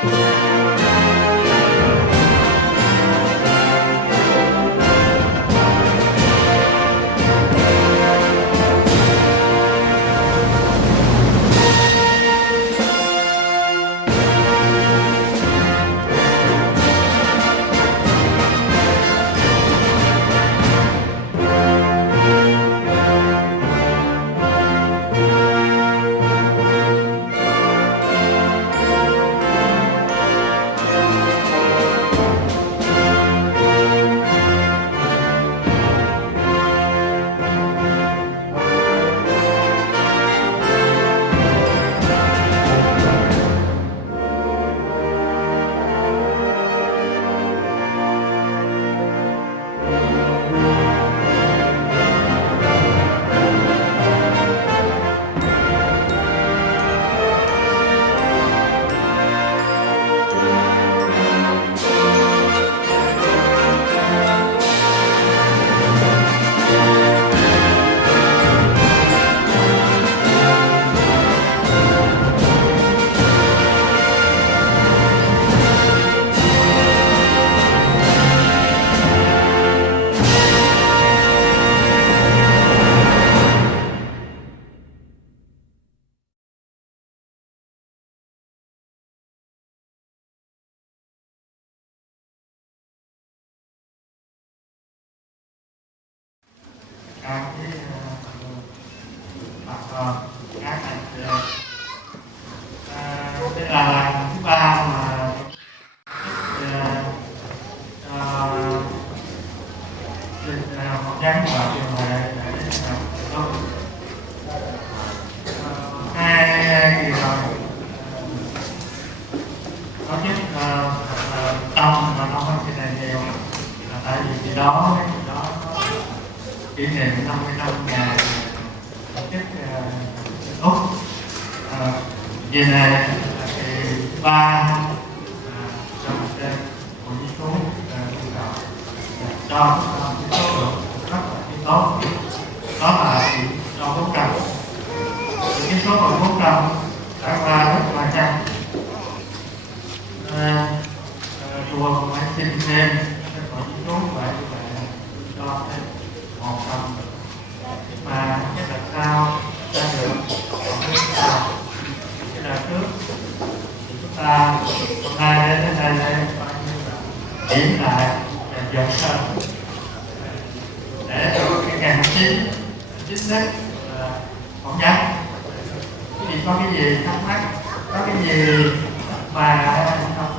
các cái bà con các anh chị đây là lần thứ ba mà học生vào trường này để học hai kỳ rồi có chức tâm mà nó không cái này nhiều là tại vì kỳ đó kỷ niệm 50 năm ngày tổ chức Úc về này thì ba trong tên của di trú cho cái số lượng rất là tốt, đó là cho 400. Cái số lượng 400 đã qua rất là nhanh. Chùa phải xin thêm của di trú vậy cho thêm 100, mà cái đợt sau ra được còn cái sau cái đợt trước thì chúng ta hôm nay đến đây điểm lại dần hơn để cho cái ngày 9 chính thức phỏng vấn. Quý vị có cái gì thắc mắc, có cái gì mà không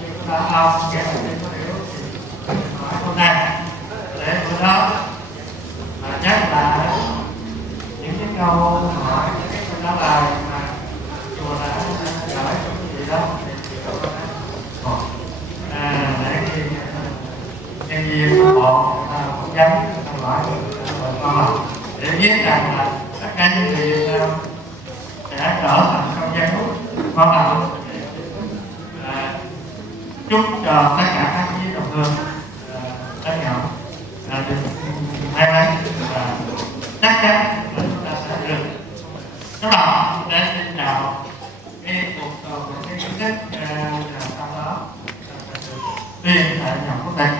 chưa có ông kể một cái có hiểu thì hỏi hôm nay để bữa đó mà nhắc là những cái câu hỏi, những cái câu trả lời mà chùa đã gửi cho quý vị đó để khi nhân viên bộ phỏng vấn hỏi con để biết rằng là tất cả những gì sẽ trở thành không gian hút quan trọng. Chúc cho tất cả các quý đồng hương đã nhận được may mắn và chắc chắn là chúng ta sẽ được. Các bạn để xin chào cái cuộc cái kiến thức sau đó Tuyên tại nhà quốc tịch.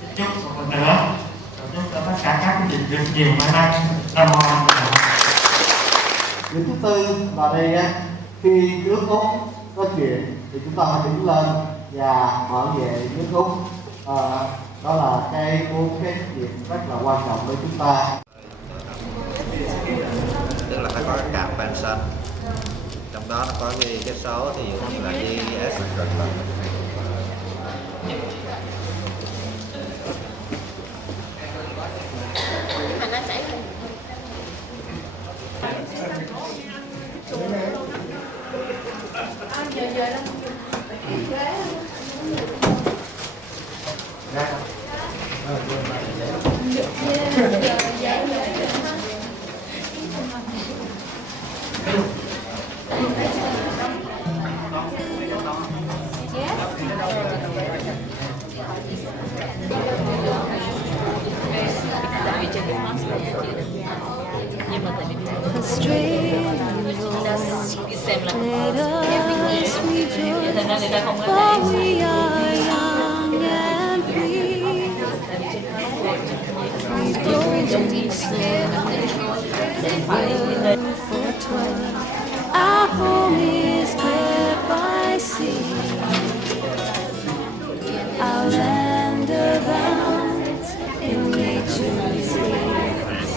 Xin chúc một lần nữa và chúc cho tất cả các quý vị được nhiều may mắn. Nam mô A Di Đà. Điểm thứ tư là đây á, khi nước Úc có chuyện thì chúng ta phải đứng lên và bảo vệ nước Úc. Đó là cái trách nhiệm rất là quan trọng với chúng ta. Tức là phải có cái card ban xanh, trong đó nó có ghi cái số thì như là GS. A strange let us người ta không có For để we are young and free. We golden sail for toil. Our home is kept by sea. Our land abounds in nature's gifts.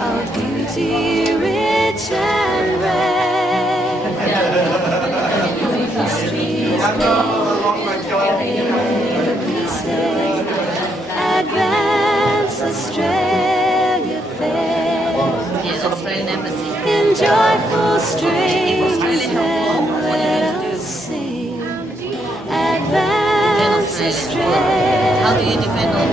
Our beauty rich and rare. History's every state. Advance Australia fair. Australian Embassy. In joyful strains, then let us sing. Advance Australia. How do you defend all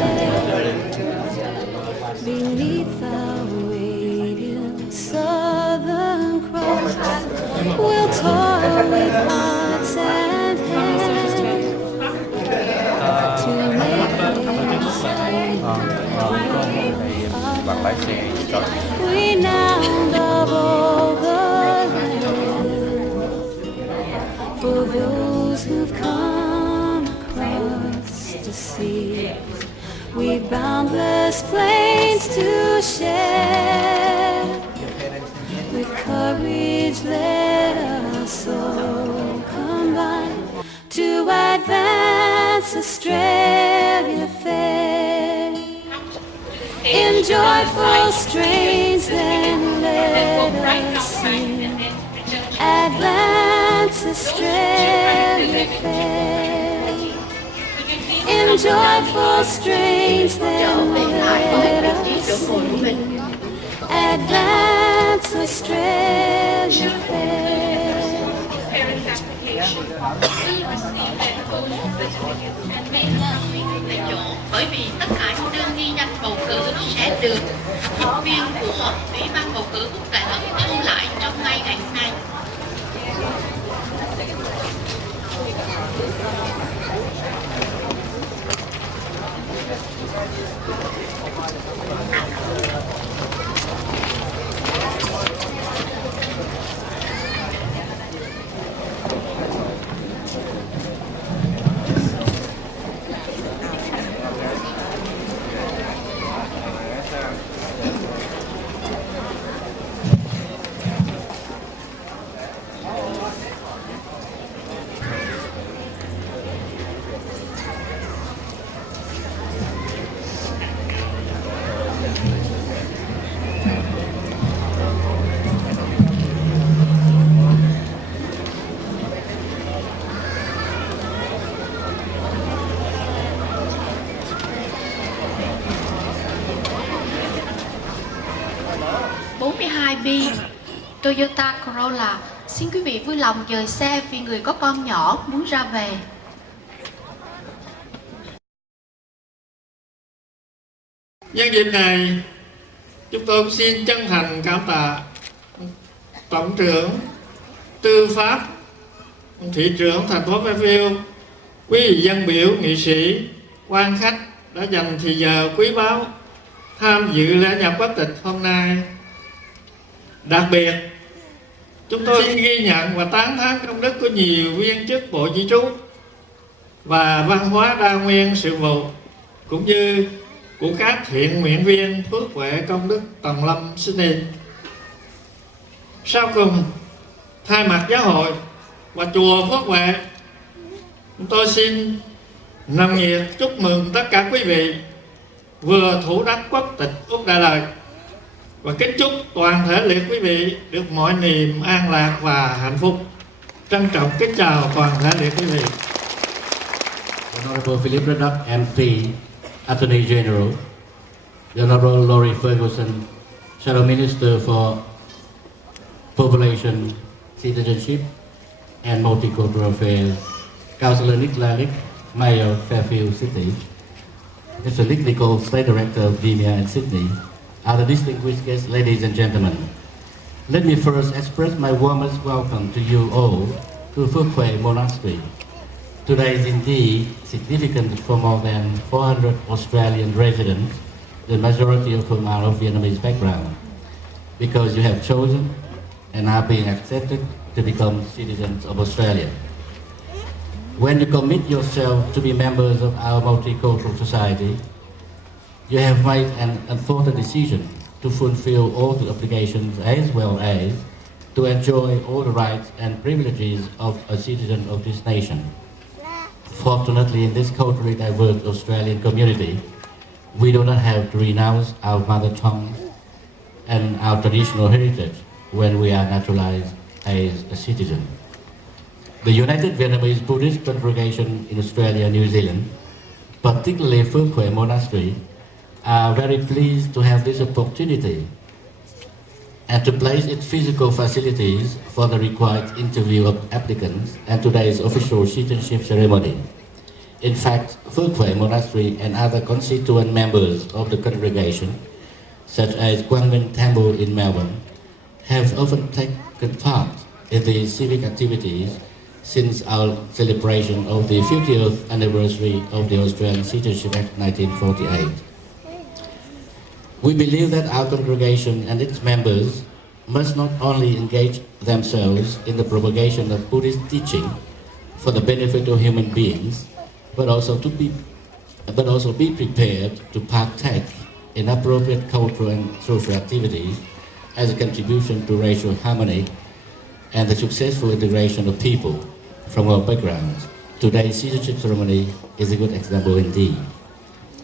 Beneath our radiant Southern Cross, we'll toil with hearts and hands to make we now double the land for those who've come across the sea. We've boundless plains to share. With courage let us all combine to advance Australia fair. In joyful strains then let us sing. Advance Australia fair. In joyful strains then let us sing. Advance Australia fair. Bởi vì tất cả những đơn ghi danh bầu cử sẽ được nhân viên của Ủy ban bầu cử quốc tế thu lại trong ngày hôm nay. B Toyota Corolla. Xin quý vị vui lòng dời xe vì người có con nhỏ muốn ra về. Nhân dịp này, chúng tôi cũng xin chân thành cảm tạ Tổng trưởng Tư pháp, Thị trưởng thành phố Fairfield, quý vị dân biểu, nghị sĩ, quan khách đã dành thời giờ quý báu tham dự lễ nhập quốc tịch hôm nay. Đặc biệt, chúng tôi xin ghi nhận và tán thán công đức của nhiều viên chức Bộ Di trú và Văn hóa đa nguyên sự vụ, cũng như của các thiện nguyện viên phước huệ công đức Tòng Lâm Sydney. Sau cùng, thay mặt giáo hội và chùa Phước Huệ, chúng tôi xin nồng nhiệt chúc mừng tất cả quý vị vừa thủ đắc quốc tịch Úc Đại Lợi và kính chúc toàn thể liệt quý vị được mọi niềm an lạc và hạnh phúc. Trân trọng kính chào toàn thể liệt quý vị. Honorable Philip Reddock, MP, Attorney General, the Honorable Laurie Ferguson, Shadow Minister for Population, Citizenship and Multicultural Affairs, Councillor Nick Lalick, Mayor Fairfield City, Mr. Nick Nicol, State Director of VIMIA and Sydney, other distinguished guests, ladies and gentlemen. Let me first express my warmest welcome to you all to Phước Huệ Monastery. Today is indeed significant for more than 400 Australian residents, the majority of whom are of Vietnamese background, because you have chosen and are being accepted to become citizens of Australia. When you commit yourself to be members of our multicultural society, you have made an important decision to fulfill all the obligations as well as to enjoy all the rights and privileges of a citizen of this nation. Fortunately, in this culturally diverse Australian community, we do not have to renounce our mother tongue and our traditional heritage when we are naturalized as a citizen. The United Vietnamese Buddhist Congregation in Australia and New Zealand, particularly Phươ Monastery, are very pleased to have this opportunity and to place its physical facilities for the required interview of applicants and today's official citizenship ceremony. In fact, Phươ Monastery and other constituent members of the congregation, such as Quang Minh Temple in Melbourne, have often taken part in the civic activities since our celebration of the 50th anniversary of the Australian Citizenship Act 1948. We believe that our congregation and its members must not only engage themselves in the propagation of Buddhist teaching for the benefit of human beings, but also be prepared to partake in appropriate cultural and social activities as a contribution to racial harmony and the successful integration of people from all backgrounds. Today's citizenship ceremony is a good example indeed.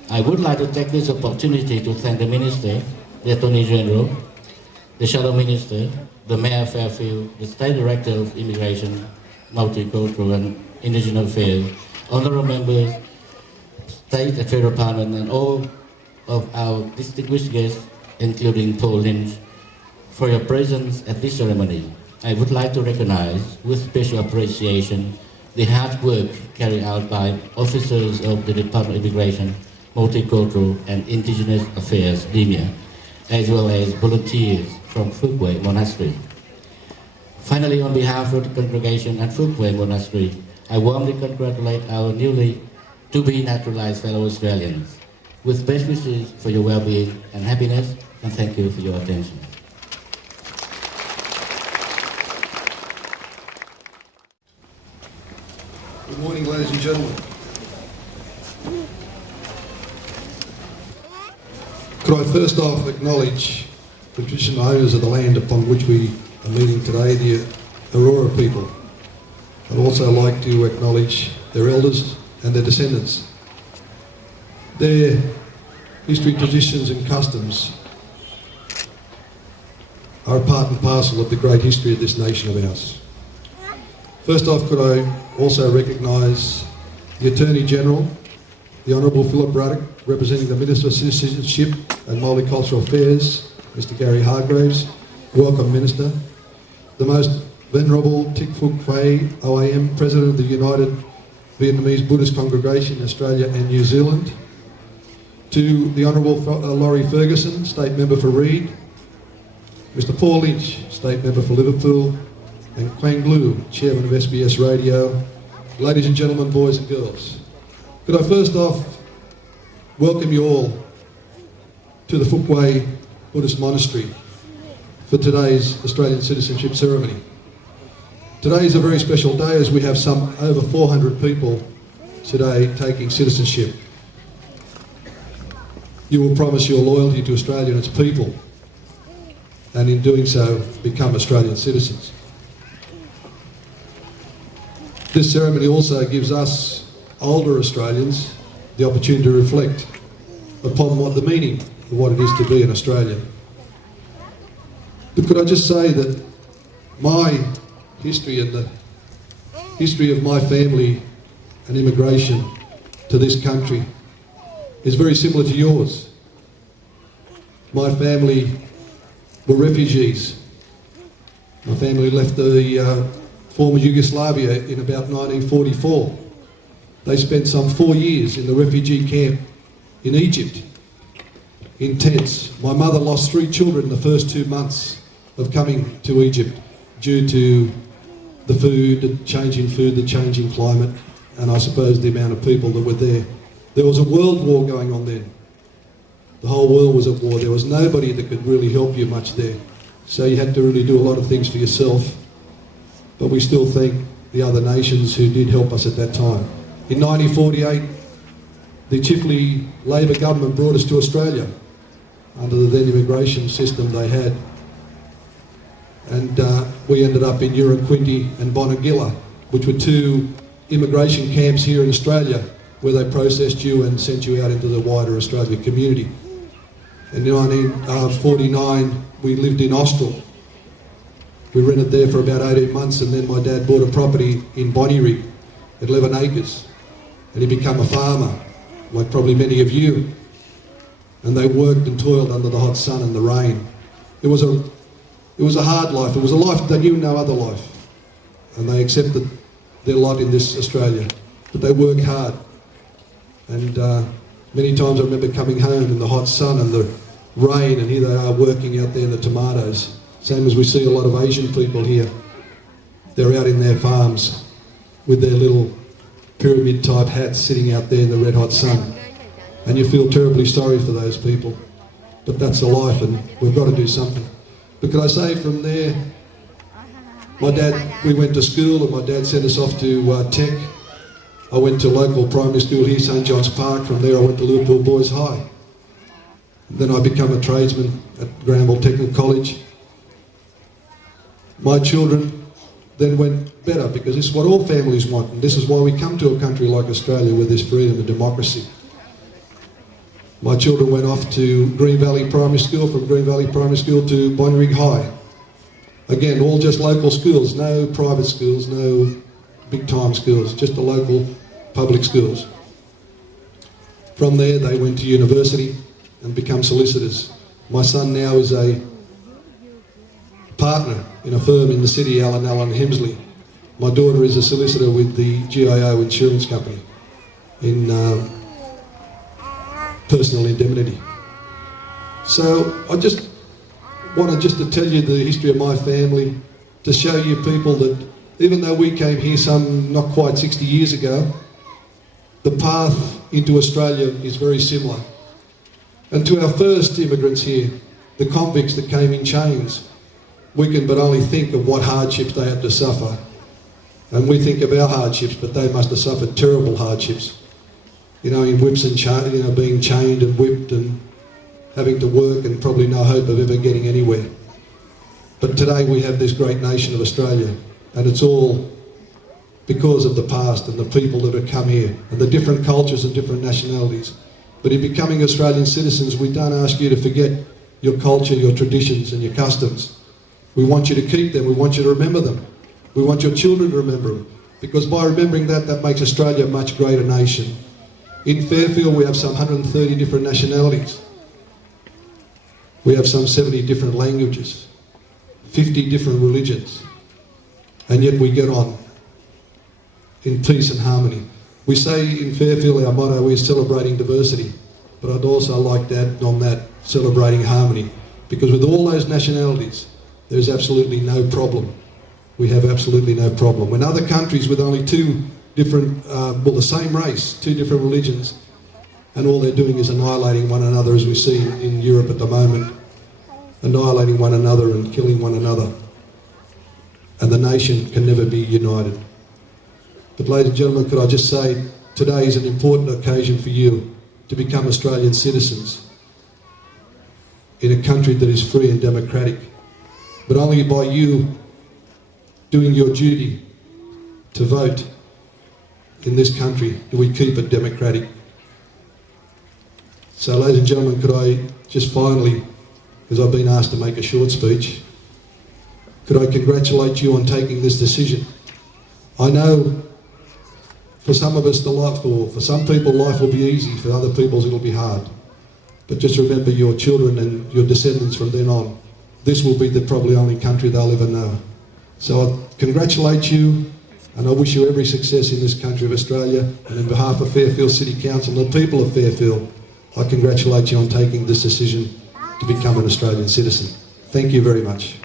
I would like to take this opportunity to thank the Minister, the Attorney General, the Shadow Minister, the Mayor of Fairfield, the State Director of Immigration, Multicultural and Indigenous Affairs, honourable members, State and Federal Parliament, and all of our distinguished guests, including Paul Lynch, for your presence at this ceremony. I would like to recognize with special appreciation the hard work carried out by officers of the Department of Immigration, Multicultural and Indigenous Affairs, DIMIA, as well as volunteers from Phươ Monastery. Finally, on behalf of the congregation at Phươ Monastery, I warmly congratulate our newly to-be naturalized fellow Australians, with best wishes for your well-being and happiness, and thank you for your attention. Good morning, ladies and gentlemen. Could I first off acknowledge the traditional owners of the land upon which we are meeting today, the Aurora people. I'd also like to acknowledge their elders and their descendants. Their history, traditions and customs are a part and parcel of the great history of this nation of ours. First off, could I also recognise the Attorney General, the Honourable Philip Ruddock, representing the Minister of Citizenship and Multicultural Affairs, Mr Gary Hargraves. Welcome, Minister. The Most Venerable Tik Phúc Quay OAM, President of the United Vietnamese Buddhist Congregation in Australia and New Zealand. To the Honourable Laurie Ferguson, State Member for Reid. Mr Paul Lynch, State Member for Liverpool. And Quang Lu, Chairman of SBS Radio. Ladies and gentlemen, boys and girls. Could I first off welcome you all to the Phước Buddhist Monastery for today's Australian citizenship ceremony. Today is a very special day as we have some over 400 people today taking citizenship. You will promise your loyalty to Australia and its people, and in doing so become Australian citizens. This ceremony also gives us older Australians the opportunity to reflect upon what the meaning of what it is to be an Australian. But could I just say that my history and the history of my family and immigration to this country is very similar to yours. My family were refugees. My family left the former Yugoslavia in about 1944. They spent some 4 years in the refugee camp in Egypt, in tents. My mother lost 3 children in the first 2 months of coming to Egypt due to the food, the change in food, the change in climate, and I suppose the amount of people that were there. There was a world war going on then. The whole world was at war. There was nobody that could really help you much there. So you had to really do a lot of things for yourself. But we still thank the other nations who did help us at that time. In 1948, the Chifley Labor government brought us to Australia under the then immigration system they had. And we ended up in Uranquinty and Bonegilla, which were two immigration camps here in Australia where they processed you and sent you out into the wider Australia community. In 1949, we lived in Austral. We rented there for about 18 months, and then my dad bought a property in Bonnyrigg at 11 acres, and he became a farmer, like probably many of you. And they worked and toiled under the hot sun and the rain. It was a hard life. It was a life they knew no other life, and they accepted their lot in this Australia. But they worked hard, and many times I remember coming home in the hot sun and the rain, and here they are working out there in the tomatoes. Same as we see a lot of Asian people here. They're out in their farms with their little pyramid type hats sitting out there in the red hot sun. And you feel terribly sorry for those people. But that's the life, and we've got to do something. But can I say from there, we went to school, and my dad sent us off to Tech. I went to local primary school here, St John's Park. From there I went to Liverpool Boys High. Then I became a tradesman at Granville Technical College. My children then went better, because this is what all families want, and this is why we come to a country like Australia where there's freedom and democracy. My children went off to Green Valley Primary School, from Green Valley Primary School to Bonnyrigg High. Again, all just local schools, no private schools, no big time schools, just the local public schools. From there they went to university and become solicitors. My son now is a partner in a firm in the city, Allen Hemsley. My daughter is a solicitor with the GIO insurance company in personal indemnity. So I just wanted to tell you the history of my family, to show you people that even though we came here some not quite 60 years ago, the path into Australia is very similar. And to our first immigrants here, the convicts that came in chains, we can but only think of what hardships they had to suffer. And we think of our hardships, but they must have suffered terrible hardships. You know, in whips and being chained and whipped and having to work and probably no hope of ever getting anywhere. But today we have this great nation of Australia, and it's all because of the past and the people that have come here and the different cultures and different nationalities. But in becoming Australian citizens, we don't ask you to forget your culture, your traditions and your customs. We want you to keep them. We want you to remember them. We want your children to remember them, because by remembering that makes Australia a much greater nation. In Fairfield we have some 130 different nationalities. We have some 70 different languages, 50 different religions, and yet we get on in peace and harmony. We say in Fairfield our motto is celebrating diversity, but I'd also like to add on that, celebrating harmony, because with all those nationalities there's absolutely no problem. We have absolutely no problem. When other countries with only two different, the same race, two different religions, and all they're doing is annihilating one another, as we see in Europe at the moment, annihilating one another and killing one another, and the nation can never be united. But ladies and gentlemen, could I just say, today is an important occasion for you to become Australian citizens in a country that is free and democratic. But only by you doing your duty to vote in this country do we keep it democratic. So ladies and gentlemen, could I just finally, because I've been asked to make a short speech, could I congratulate you on taking this decision? I know for some of us for some people life will be easy, for other people it'll be hard. But just remember your children and your descendants from then on. This will be the probably only country they'll ever know. So I congratulate you, and I wish you every success in this country of Australia. And on behalf of Fairfield City Council and the people of Fairfield, I congratulate you on taking this decision to become an Australian citizen. Thank you very much.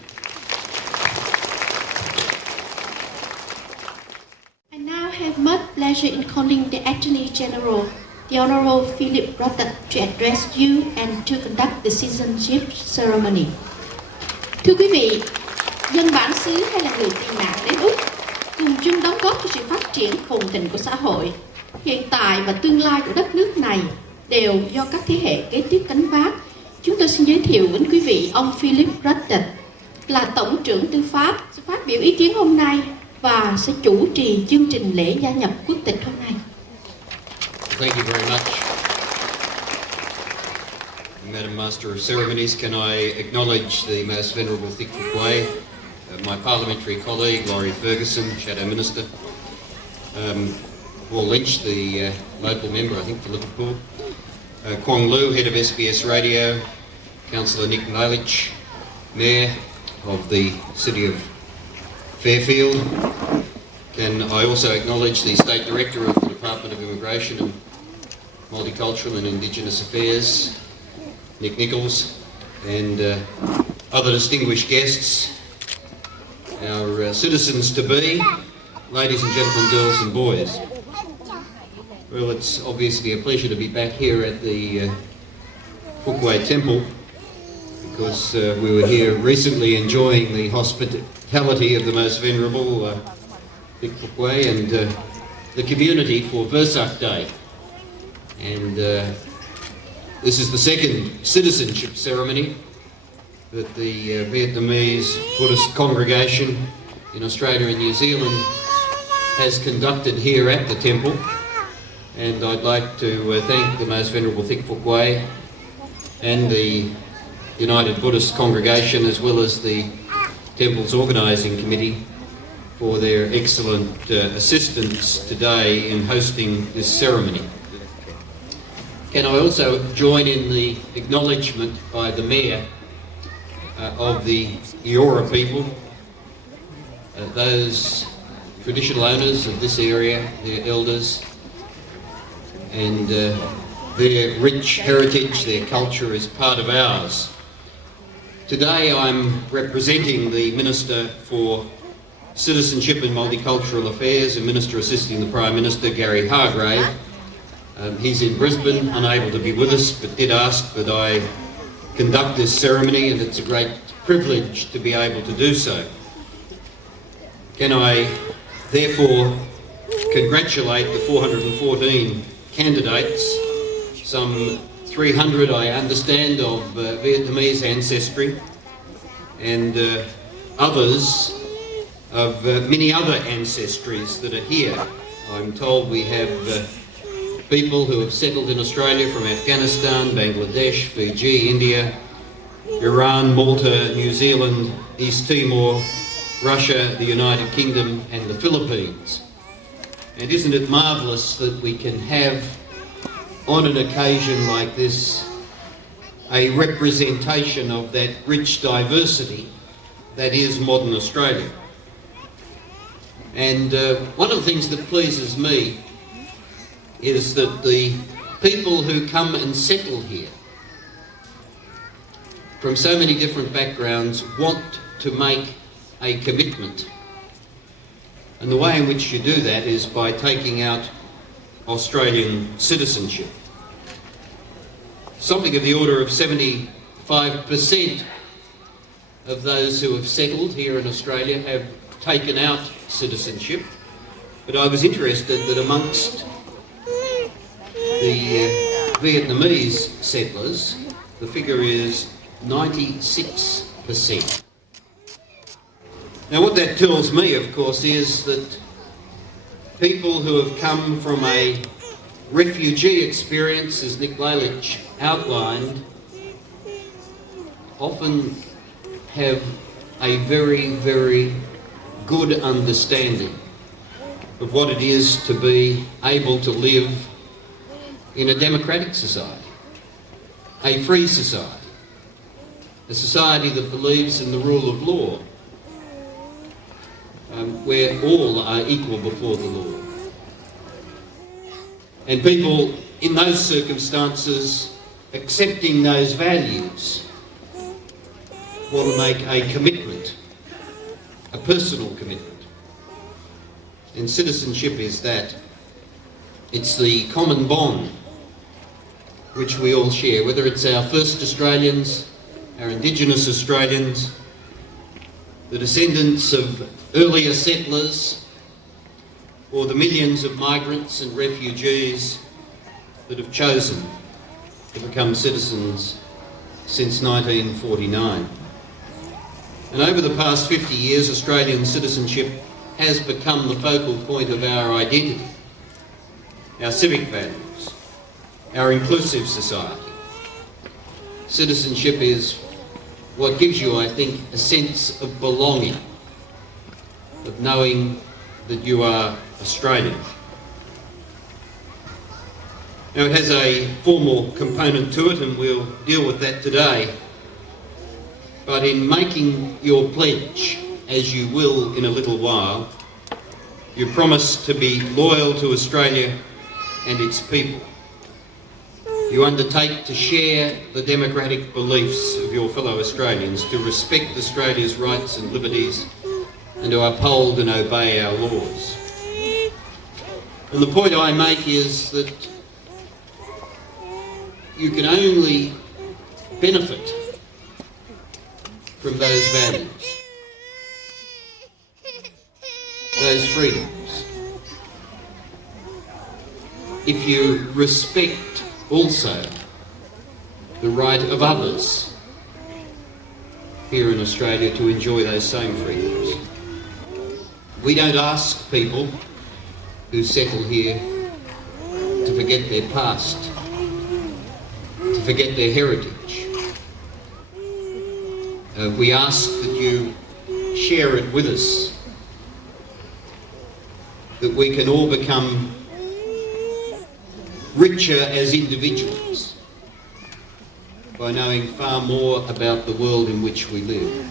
I now have much pleasure in calling the Attorney General, the Honourable Philip Rotted, to address you and to conduct the citizenship ceremony. Thưa quý vị, dân bản xứ hay là người tị nạn đến Úc cùng chung đóng góp cho sự phát triển phồn thịnh của xã hội. Hiện tại và tương lai của đất nước này đều do các thế hệ kế tiếp gánh vác. Chúng tôi xin giới thiệu đến quý vị ông Philip Rudden là Tổng trưởng Tư pháp sẽ phát biểu ý kiến hôm nay và sẽ chủ trì chương trình lễ gia nhập quốc tịch hôm nay. Thank you very much. Madam Master of Ceremonies, can I acknowledge the Most Venerable Thick Foot Way, my parliamentary colleague Laurie Ferguson, Shadow Minister, Paul Lynch, the local member, I think, for Liverpool, Kwong Lu, Head of SBS Radio, Councillor Nick Lalich, Mayor of the City of Fairfield. Can I also acknowledge the State Director of the Department of Immigration and Multicultural and Indigenous Affairs, Nick Nichols, and other distinguished guests, our citizens-to-be, ladies and gentlemen, girls and boys. Well, it's obviously a pleasure to be back here at the Phước Temple, because we were here recently enjoying the hospitality of the Most Venerable Thick Foot and the community for Vesak Day. And this is the second citizenship ceremony that the Vietnamese Buddhist congregation in Australia and New Zealand has conducted here at the temple. And I'd like to thank the Most Venerable Thick Foot and the United Buddhist Congregation, as well as the temple's organising committee, for their excellent assistance today in hosting this ceremony. Can I also join in the acknowledgement by the Mayor of the Eora people, those traditional owners of this area, their elders, and their rich heritage, their culture is part of ours. Today I'm representing the Minister for Citizenship and Multicultural Affairs and Minister assisting the Prime Minister, Gary Hargrave. He's in Brisbane, unable to be with us, but did ask that I conduct this ceremony, and it's a great privilege to be able to do so. Can I therefore congratulate the 414 candidates, some 300 I understand of Vietnamese ancestry, and others of many other ancestries that are here. I'm told we have people who have settled in Australia from Afghanistan, Bangladesh, Fiji, India, Iran, Malta, New Zealand, East Timor, Russia, the United Kingdom and the Philippines. And isn't it marvellous that we can have, on an occasion like this, a representation of that rich diversity that is modern Australia. And one of the things that pleases me is that the people who come and settle here from so many different backgrounds want to make a commitment. And the way in which you do that is by taking out Australian citizenship. Something of the order of 75% of those who have settled here in Australia have taken out citizenship. But I was interested that amongst the Vietnamese settlers, the figure is 96%. Now what that tells me, of course, is that people who have come from a refugee experience, as Nick Lalich outlined, often have a very, very good understanding of what it is to be able to live in a democratic society, a free society, a society that believes in the rule of law, where all are equal before the law. And people in those circumstances, accepting those values, want to make a commitment, a personal commitment. And citizenship is that. It's the common bond which we all share, whether it's our first Australians, our Indigenous Australians, the descendants of earlier settlers, or the millions of migrants and refugees that have chosen to become citizens since 1949. And over the past 50 years, Australian citizenship has become the focal point of our identity, our civic values, our inclusive society. Citizenship is what gives you, I think, a sense of belonging, of knowing that you are Australian. Now, it has a formal component to it, and we'll deal with that today. But in making your pledge, as you will in a little while, you promise to be loyal to Australia and its people. You undertake to share the democratic beliefs of your fellow Australians, to respect Australia's rights and liberties, and to uphold and obey our laws. And the point I make is that you can only benefit from those values, those freedoms, if you respect also the right of others here in Australia to enjoy those same freedoms. We don't ask people who settle here to forget their past, to forget their heritage. We ask that you share it with us, that we can all become richer as individuals by knowing far more about the world in which we live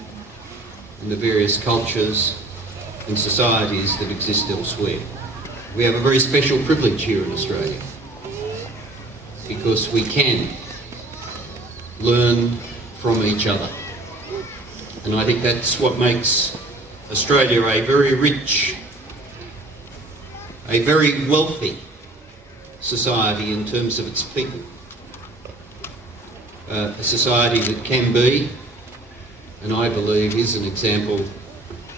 and the various cultures and societies that exist elsewhere. We have a very special privilege here in Australia because we can learn from each other. And I think that's what makes Australia a very rich, a very wealthy society in terms of its people. A society that can be, and I believe is, an example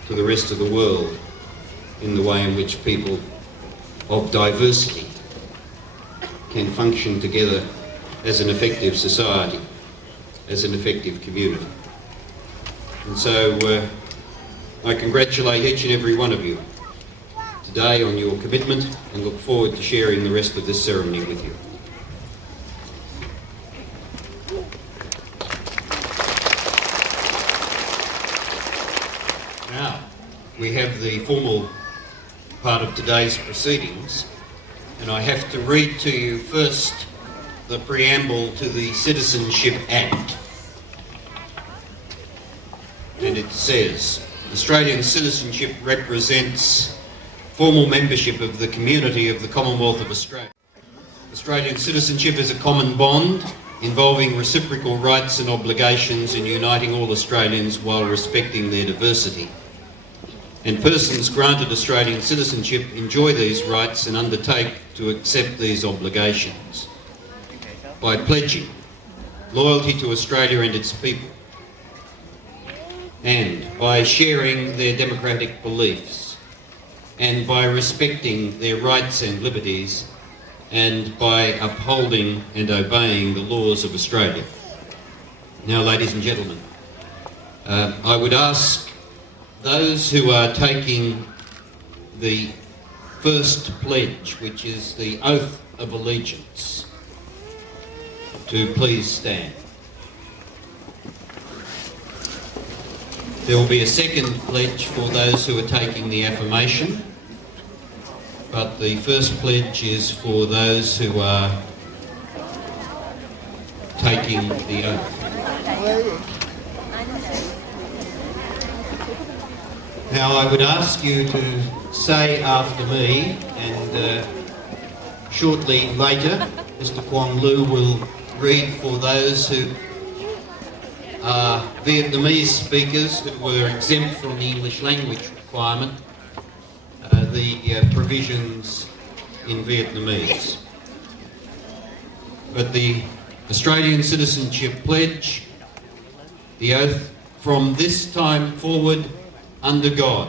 to the rest of the world in the way in which people of diversity can function together as an effective society, as an effective community. And so I congratulate each and every one of you today on your commitment and look forward to sharing the rest of this ceremony with you. Now, we have the formal part of today's proceedings, and I have to read to you first the preamble to the Citizenship Act. And it says, Australian citizenship represents formal membership of the community of the Commonwealth of Australia. Australian citizenship is a common bond involving reciprocal rights and obligations in uniting all Australians while respecting their diversity. And persons granted Australian citizenship enjoy these rights and undertake to accept these obligations by pledging loyalty to Australia and its people, and by sharing their democratic beliefs, and by respecting their rights and liberties, and by upholding and obeying the laws of Australia. Now, ladies and gentlemen, I would ask those who are taking the first pledge, which is the oath of allegiance, to please stand. There will be a second pledge for those who are taking the affirmation, but the first pledge is for those who are taking the oath. Now, I would ask you to say after me, and shortly later, Mr. Quang Lu will read for those who are Vietnamese speakers who were exempt from the English language requirement, the provisions in Vietnamese. But the Australian Citizenship Pledge, the oath from this time forward under God.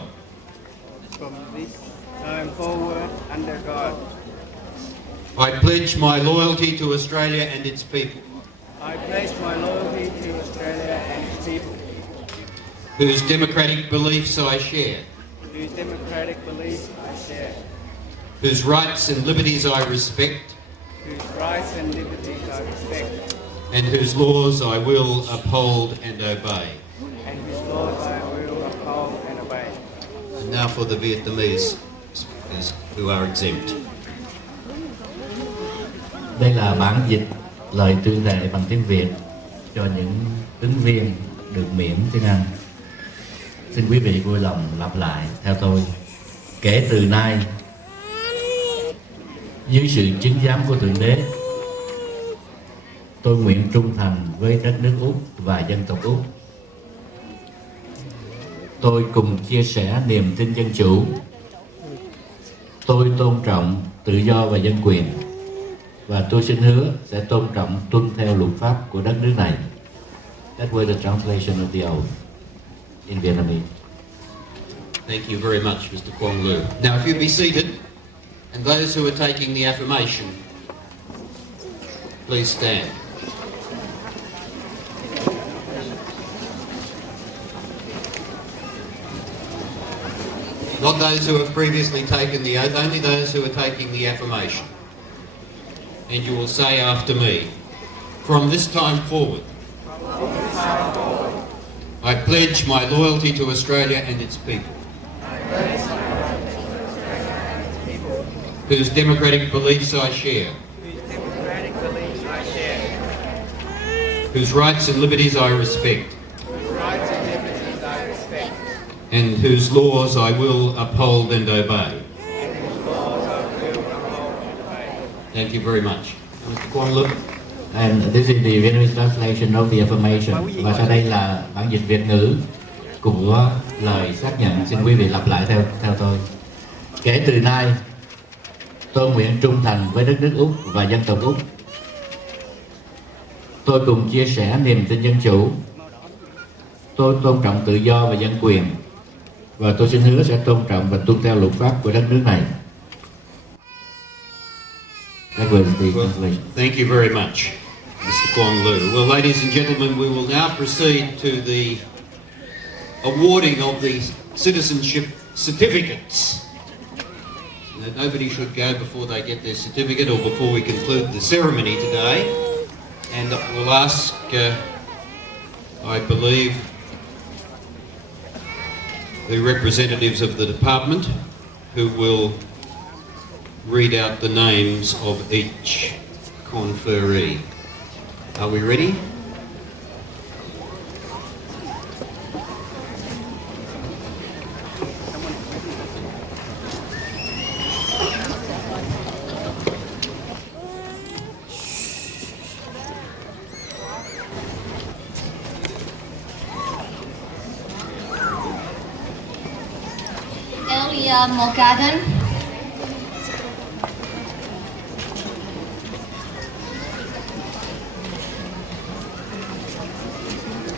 From this time forward under God. I pledge my loyalty to Australia and its people, I pledge my loyalty to Australia and its people, whose democratic beliefs I share, whose democratic beliefs I share, whose rights and liberties I respect, whose rights and liberties I respect, and whose laws I will uphold and obey. and whose laws I will uphold and obey. And now for the Vietnamese speakers who are exempt. Đây là bản dịch lời tuyên thệ bằng tiếng Việt cho những ứng viên được miễn tiếng Anh. Xin quý vị vui lòng lặp lại theo tôi. Kể từ nay, dưới sự chứng giám của Thượng Đế, tôi nguyện trung thành với đất nước Úc và dân tộc Úc. Tôi cùng chia sẻ niềm tin dân chủ. Tôi tôn trọng tự do và dân quyền. Và tôi xin hứa sẽ tôn trọng tuân theo luật pháp của đất nước này. That was the translation of the oath in Vietnamese. Thank you very much, Mr. Quang Lu. Now, if you be seated, and those who are taking the affirmation, please stand. Not those who have previously taken the oath, only those who are taking the affirmation. And you will say after me, from this time forward, I pledge my loyalty to Australia and its people, whose democratic beliefs I share, whose rights and liberties I respect, and whose laws I will uphold and obey. Thank you very much. Mr. Quang Lu. And this is the Vietnamese translation of the affirmation. Và sau đây là bản dịch Việt ngữ của lời xác nhận. Xin quý vị lặp lại theo tôi. Kể từ nay, tôi nguyện trung thành với đất nước Úc và dân tộc Úc. Tôi cùng chia sẻ niềm tin dân chủ. Tôi tôn trọng tự do và dân quyền. Và tôi xin hứa sẽ tôn trọng và tuân theo luật pháp của đất nước này. That was the translation. Thank you very much, Mr. Quang Lu. Well, ladies and gentlemen, we will now proceed to the awarding of the citizenship certificates. Now, nobody should go before they get their certificate or before we conclude the ceremony today. And we'll ask, I believe, the representatives of the department who will read out the names of each conferee. Are we ready? Elia Morgadan,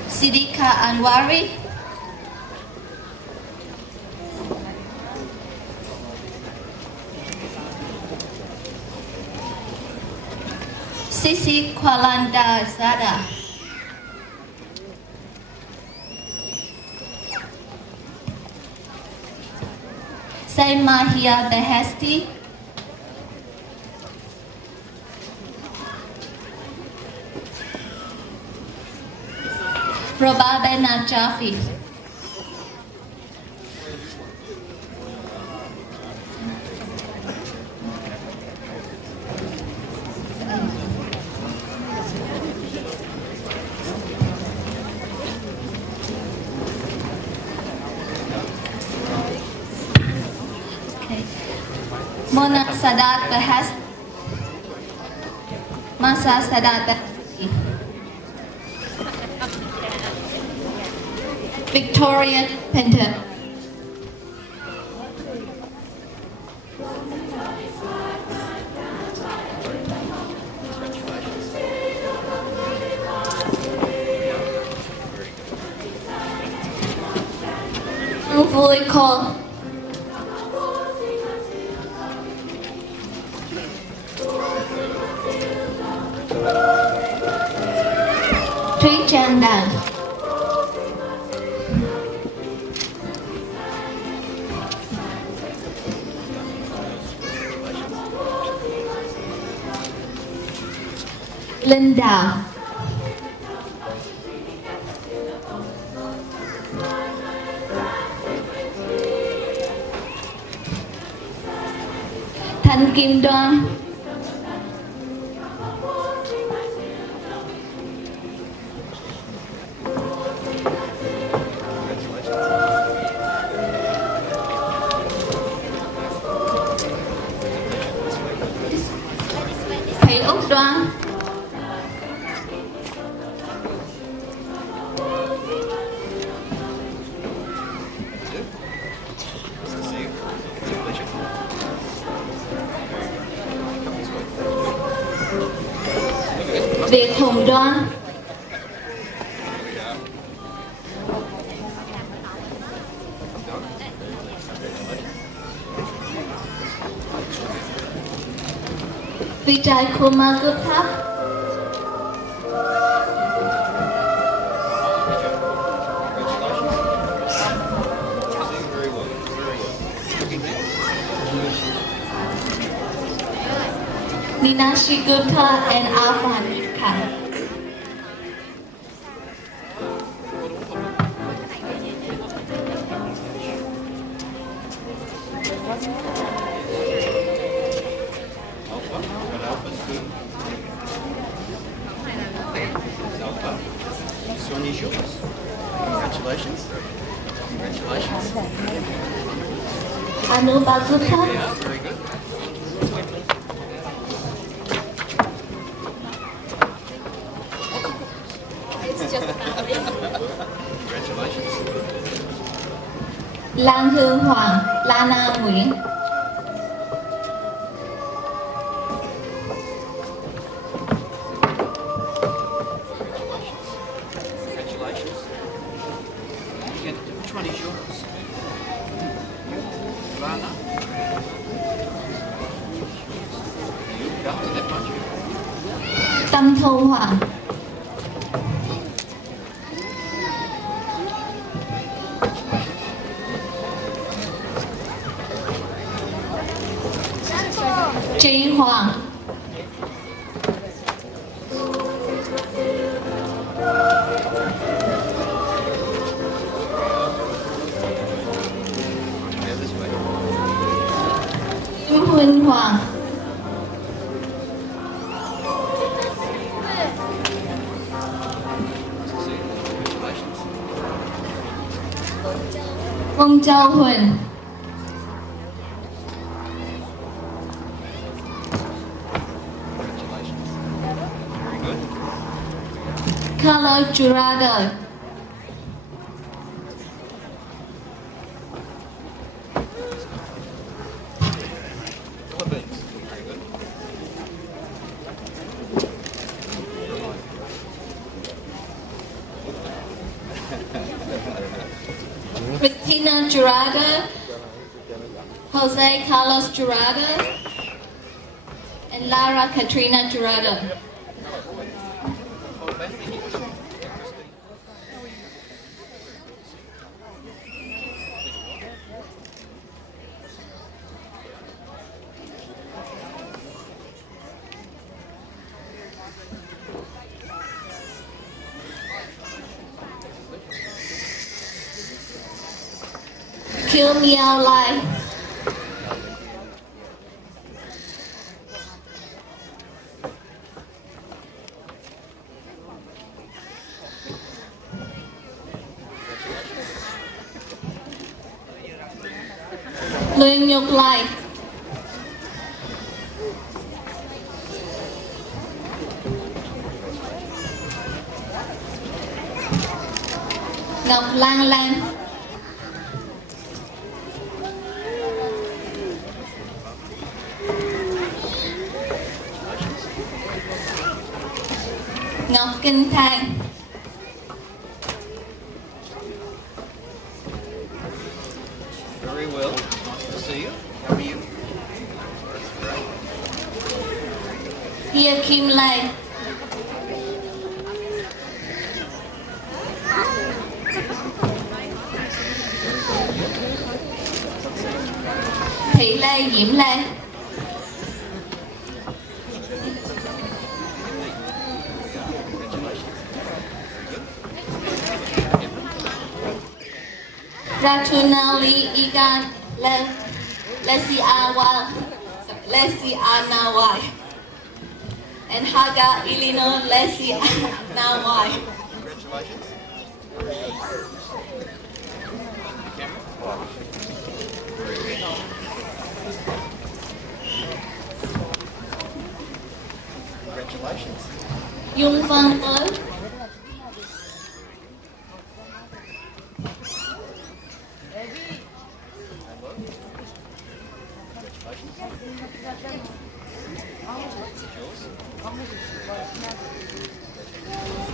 Sidika Anwari, Sisi Kwalanda Zada, Saimahia Behesti, Robabena Jaffi, Mona Sadat Behesti, Masa Sadat Behesti, Victoria Pinto, Uvui Cole, Đàn. Linh Đào. Thanh Kim Đoan. Thầy Úc Đoan. Việt Hùng Đoan. Vijay Kumar Gupta. Ninashi Gupta and Afan Khan. Congratulations. Congratulations. Anubha Gupta. Very good. Congratulations. Lan Hương Hoàng, Lana Nguyễn. Congratulations. Which one is yours? Lana? You looked after that much. Tâm Thu Hoàng. Trí Hoàng. Kim Huynh Hoàng. Vân Châu Huỳnh. Carlos Jurado. Christina Jurado, Jose Carlos Jurado, and Lara Katrina Jurado. Kill Meow Lai. Luyện Nhục Lai. Ngọc Lan Lan. Ngọc Kinh Thang. Very well. Nice to see you. How are you? Hia Kim Lai. Thị Lê Diễm Lê. Ratunali Igan Lesianawai and Haga Ilino Lesianawai. Congratulations. Dung Văn Tới.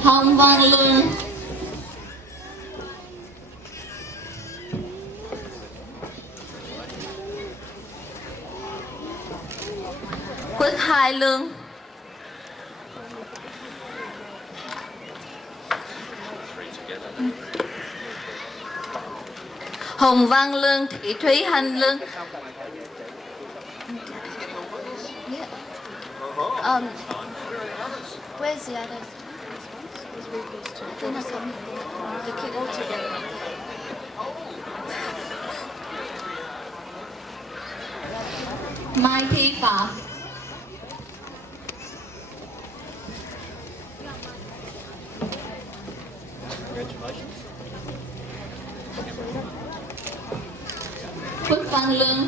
Hồng Văn Lương. Quất Hai Lương. Hồng Văn Lương, Thị Thúy Hành Lương. Where's the others? They're not coming. The kid all together. Mai Thi Phạm. Congratulations. Phước Văn Lương.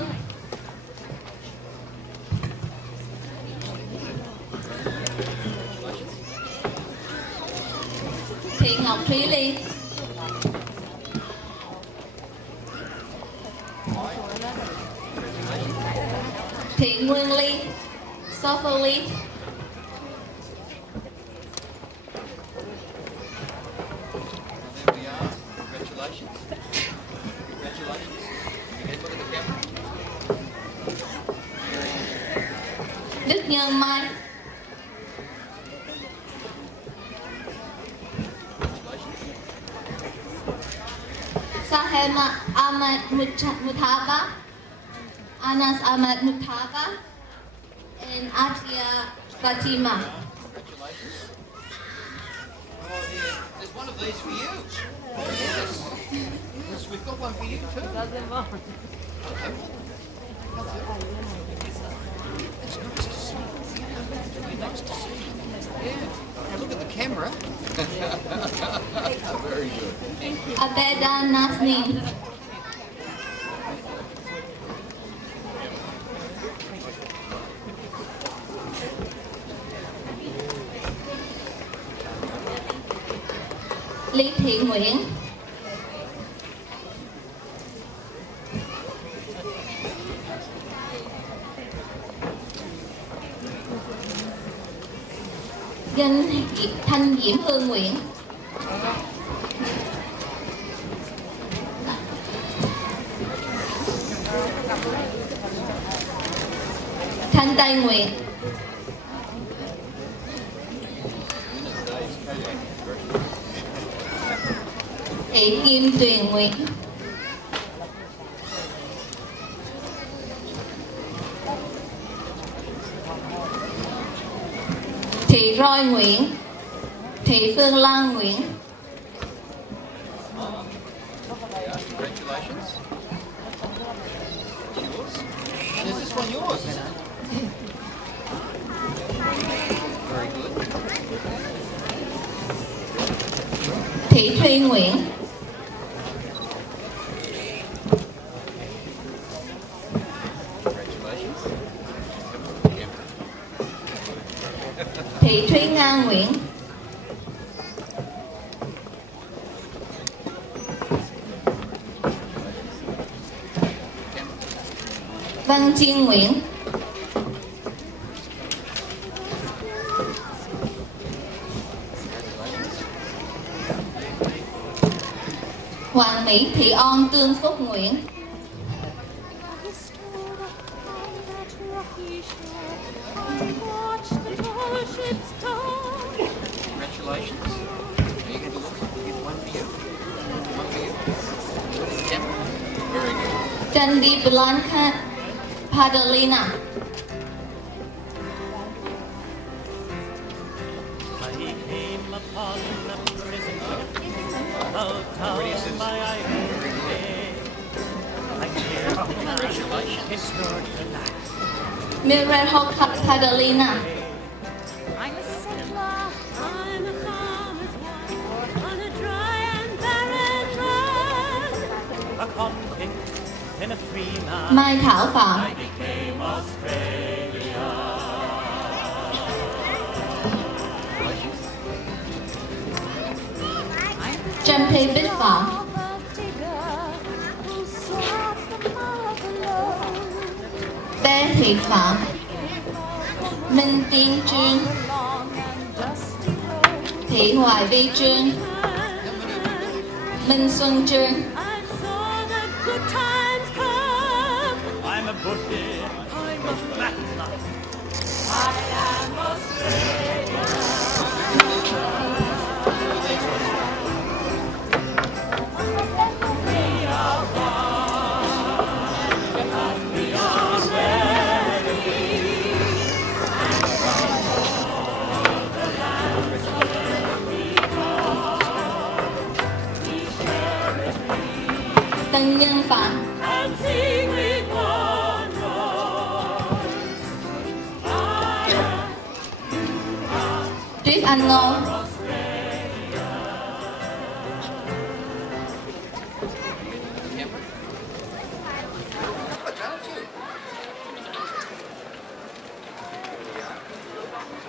Thị Ngọc Thúy Ly. Thị Nguyên Ly. Sophie Ly. There we are. Congratulations. Congratulations. Again, look at the camera. Đức Nhân Mai. Sahema Ahmad Mutaba. Anas Ahmad Mutaba. And Atia Fatima. Congratulations. Oh dear. There's one of these for you. Yes. Yes, we've got one for you too. It's nice to see you. It's really nice to see you. Yeah. Now look at the camera. Very good. Abeda Nasnin. Lý Thị Nguyễn. Thanh Diễm Hương Nguyễn. Thanh Tây Nguyễn. Thị Kim Tuyền Nguyễn. Thị Roi Nguyễn. Thị Phương Lan Nguyễn. Congratulations. Yours? And is this one yours? Is it? Very good. Thị Thuy Nguyễn. Thị Thúy Nga Nguyễn. Văn Chiên Nguyễn. Hoàng Mỹ Thị On Tương Phúc Nguyễn. Congratulations. Are you going to look? Get one for you. One for you. Look at the camera. Very good. Candy Blanca Catalina. Mirejo Catalina. I'm a settler, I'm a farmer's wife on a dry and barren land. A convict in a free man. Mai Thảo Phạm. I became Australia. Trâm Thi Bích Phạm. Lê Thị Phạm. Minh Tiên Trương. Thị Hoài Vi Trương. Minh Xuân Trương. I'm a bushie, I'm a battler. I am Australia. We are one, and we are ready. And from all the lands where we go, we share it free. Tân Nhân Phạm. And sing with one voice. I am, you are Tuyết Anh Ngô.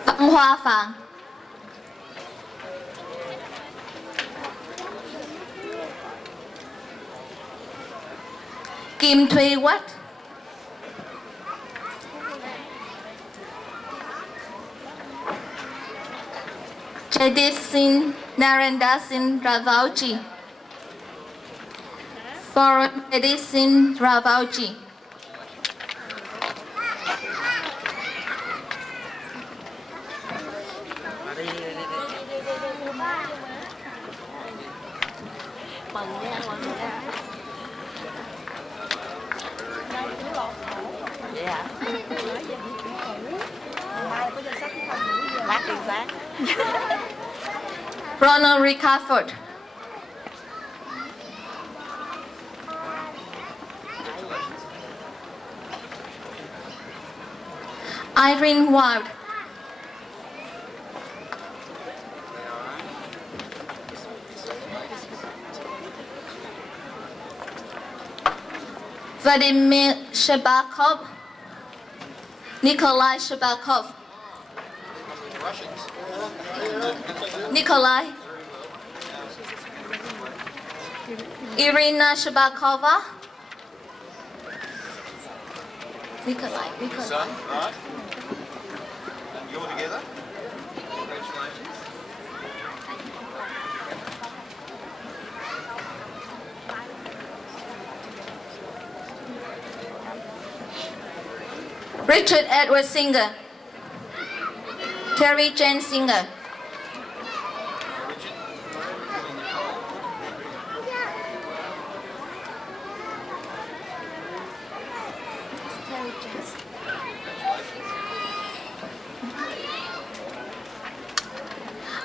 Văn Hoa Phạm. Kim Thuy Quách. Jadip Singh Narendra Singh Ravalji. For Jadip Singh Ravalji. Mừng nha, mừng nha. Vậy hả? Lát đi sáng. Ronald Ricaford. Irene Wild. Vladimir Shabakov. Nikolai Shabakov. Nikolai. Irina Shabakova. Nikolai. Son, right? And you're together? Congratulations. Richard Edward Singer. Terry Jane Singer.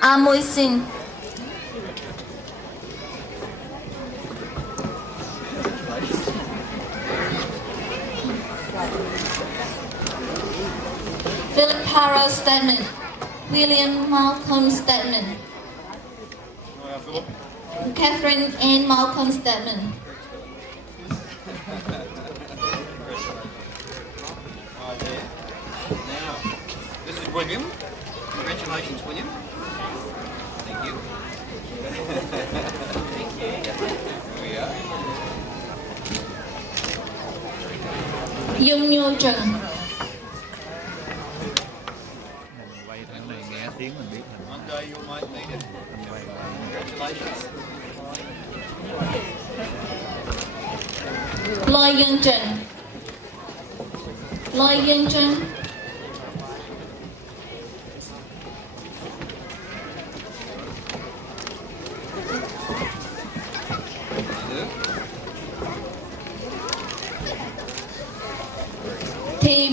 Amoy Singh. Philip Harold Stedman. William Malcolm Stedman. Catherine Ann Malcolm Stedman. Now, this is William. Congratulations, William. Thank you. Here we are. Dung Nhu Trần. Quay thằng này nghe tiếng mình biết mình. One day you might need it. Congratulations. Lôi Dân Trần. Lôi Dân Trần.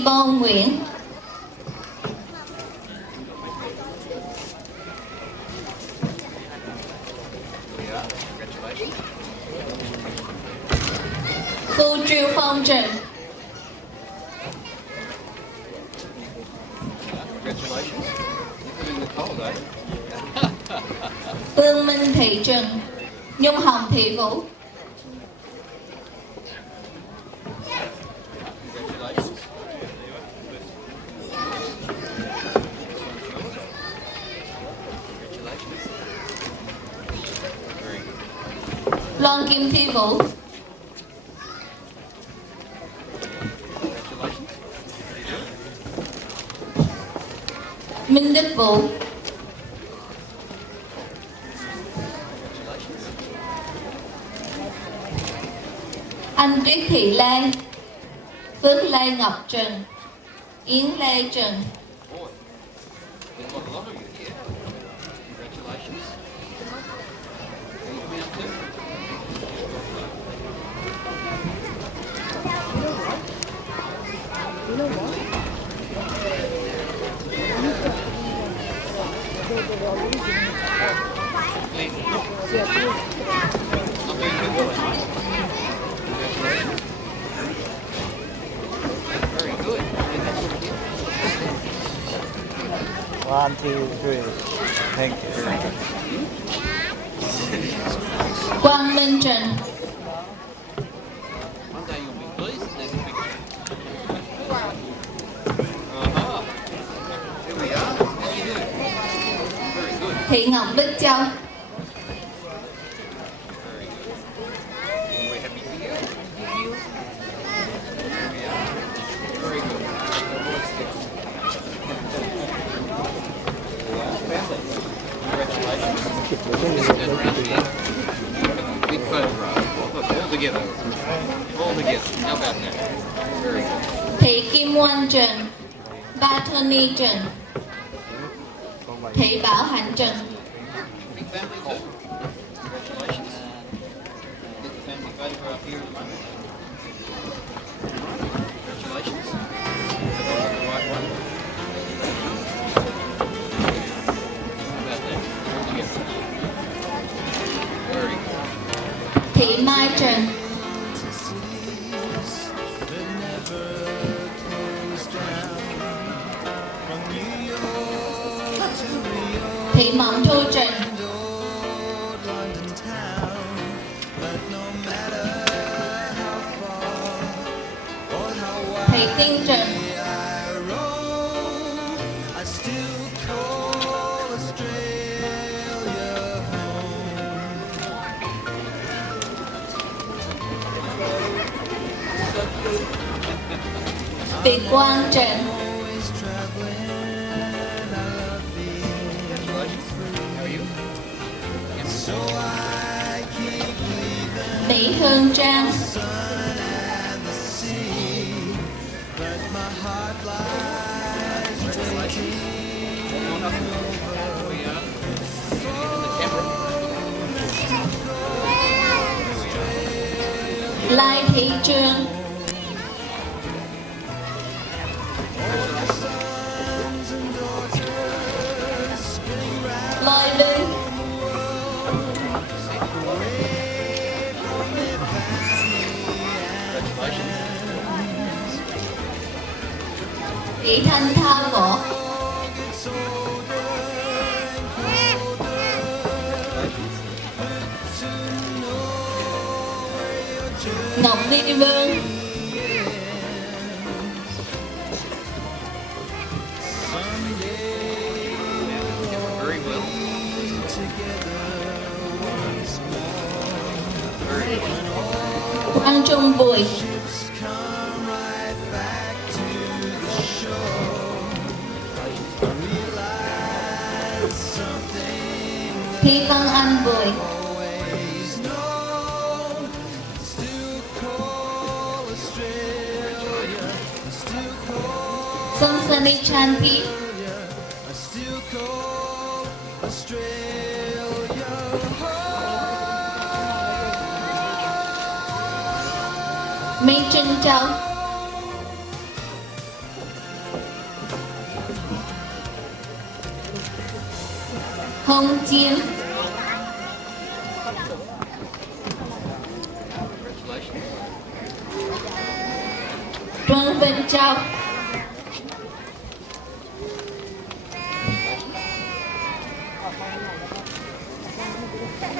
Bôn Nguyễn, Phu Triều Phong Trần, Tương Minh Thị Trần, Nhung Hồng Thị Vũ, Loan Kim Thi Vũ, Minh Đức Vũ, Anh Tuyết Thị Lan, Phước Lê Ngọc Trần, Yến Lê Trần, One, two, three. Thank you. Quang Minh Trần, One day you'll be pleased that there's a picture. Here we are. How do you do? Very good. Thị Ngọc Bích Châu, We're happy for you. Here we are. Very good. Big photograph. All together. All together. How about that? Very good. Thị Kim Oanh Trần, Bethany Trần, Thị Bảo Hạnh Trần, Big family too. Congratulations. Get the family photograph here in a moment. Congratulations. Have I got the right one? How about that? All together. Very good. Thị Mai Trần, Thị Mộng Thu Trần, Thị Tiên Trần, Việt Quang Trần, Mỹ Hương Trang, Lai Thị Trương, Lôi Linh, Thị Thanh Thao Võ, Ngọc Vi Vương, Very well. Very good. Quang Trung Bùi, Thi Văn Anh Bùi, Song Sunny Chanti, Minh Trân Châu, Hồng Chiêm, Trương Vinh Châu,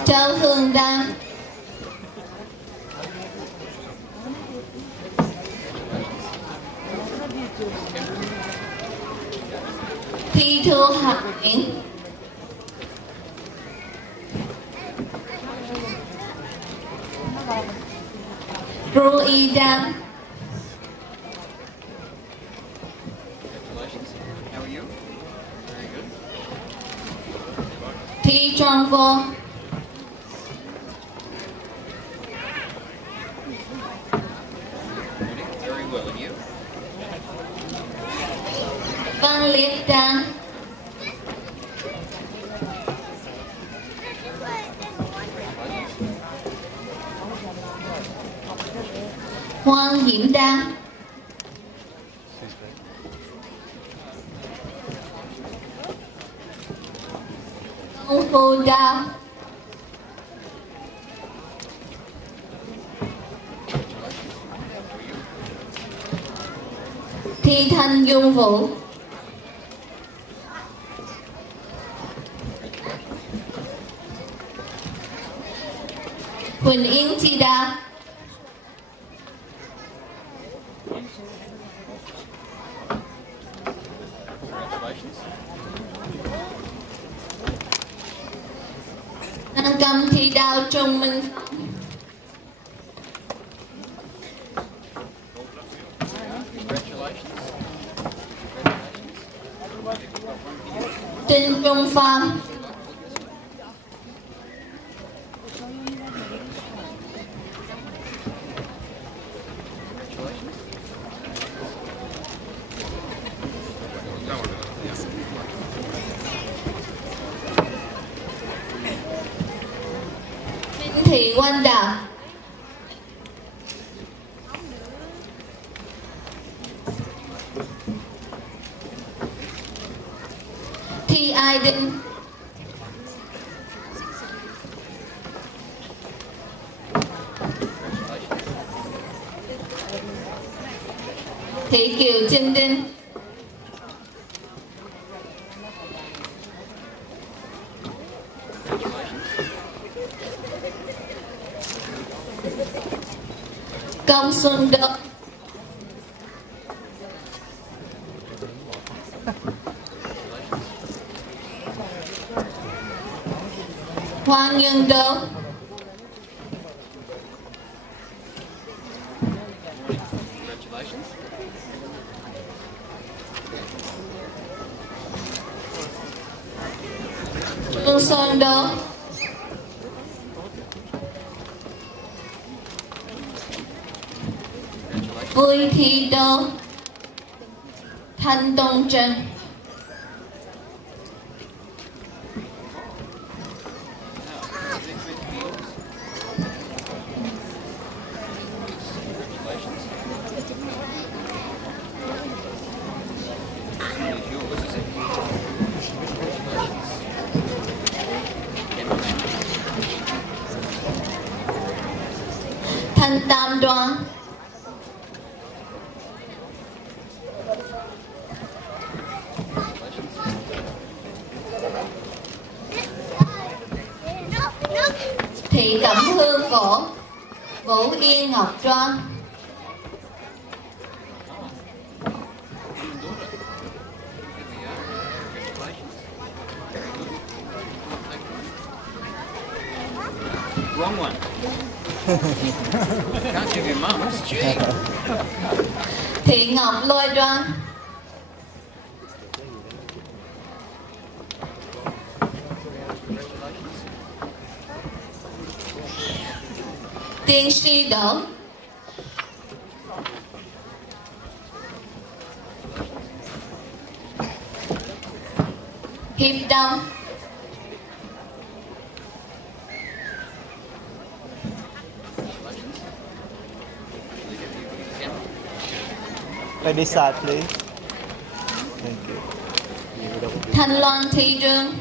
Châu Hương Đăng, Thi Thu Hạnh Nguyễn, Rui Đăng, How are you? Very good. Thi Tròn Vô, Very well, and you? Văn Liệt Đăng, Hoàng Hiểm Đăng, Ông Hồ Đào, Thi Thanh Dung Vũ, Quỳnh Yến Chi Đa, Năng Cầm Thi Đào Trung Minh, Trinh Trung Phạm, Minh Thị Quan Đạo, Thi Ai Đinh, Thị Kiều Trinh Đinh, Công Xuân Đô, Hoàng Nhân Đô, Trương Xuân Đô, Vui Thi Đô, Thanh Đông Trần, Thanh Tam Đoan, Thị Cẩm Hương Phổ, Vũ Yên Ngọc Đoan, Wrong one. Can't give your mums, gee. Thị Ngọc Lôi Đoan, Tiên Sĩ Đỗ, Hiệp Đông, This side, please. Thank you. Thanh Loan Thi Trương,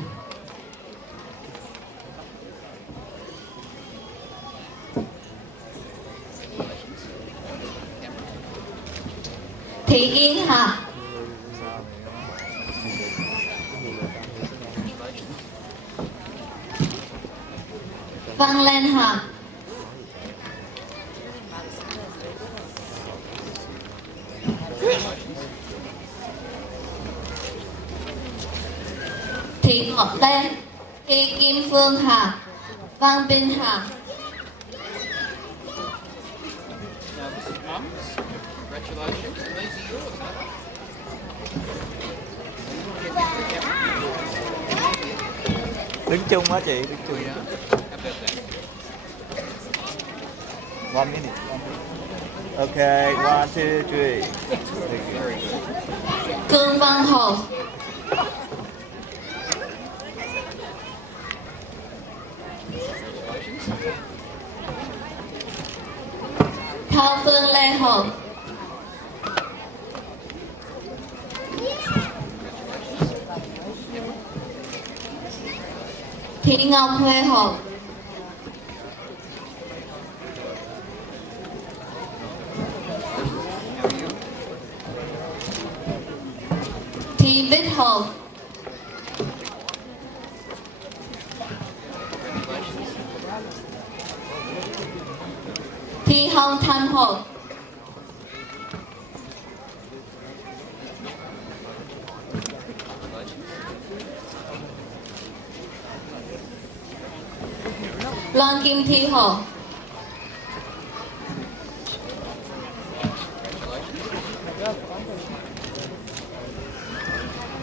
Thị Yên Hạc, Văn Lên Hạc, Thị Ngọc Lê, Thị Kim Phương Hạc, Văn Bình Hạc. Now this is Mum's. Congratulations. And these are yours, huh? Đứng chung á chị, đứng chung. One minute. Okay, 1, 2, 3. Cương Văn Hậu, Thao Phương Lê Hậu, Thị Ngọc Huệ Hậu, Thị Bích Hậu, Thị Hồng Thanh Hậu, Loan Kim Thi Hậu,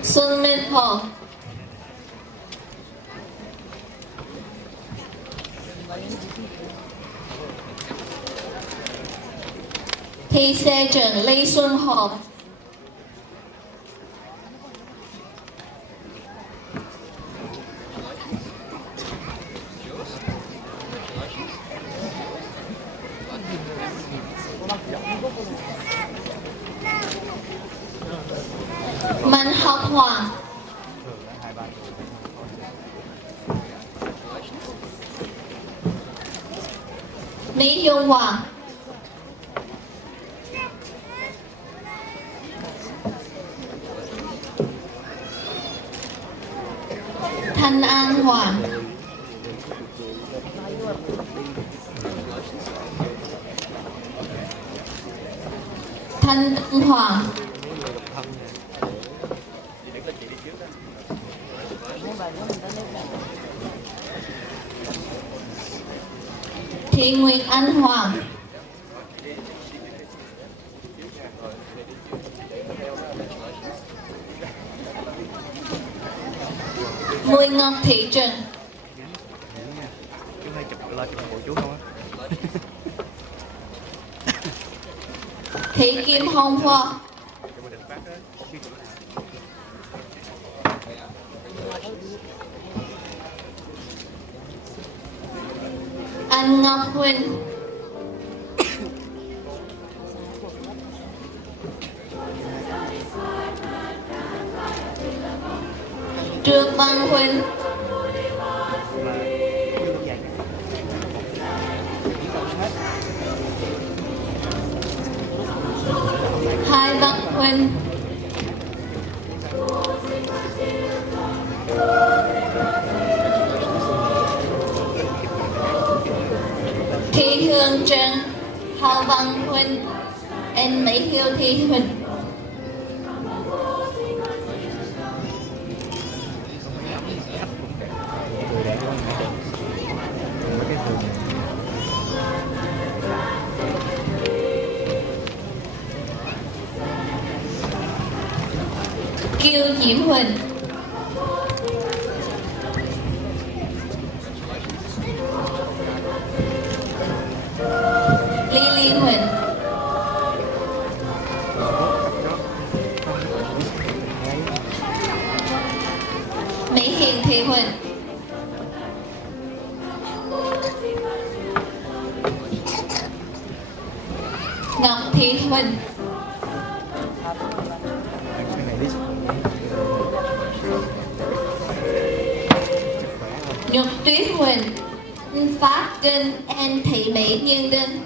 Xuân Minh Hậu, Thị Xe trưởng Lý Xuân Hậu, Mạnh Học Hoàng, Lý Dung Hoàng, Thanh An Hoàng, Thanh Tân Hoàng, Thị Nguyệt Anh Hoàng, Bùi Ngọc Thị Trần, Chú hay chụp lên bộ chú không á? Thị Kim Hồng Hoa, Anh Ngọc Huỳnh, Trương Văn Huỳnh, Hai Văn Huỳnh, Thị Hương Trân, Hào Văn Huỳnh, and Mỹ Hiếu Thị Huỳnh. Kiều Diễm Huỳnh, Lily Huỳnh, Mỹ Hiền Thị Huỳnh, Ngọc Thị Huỳnh, Nhật Tuyết Huỳnh, Phát Kinh, and Thị Mỹ Nhiên Đinh.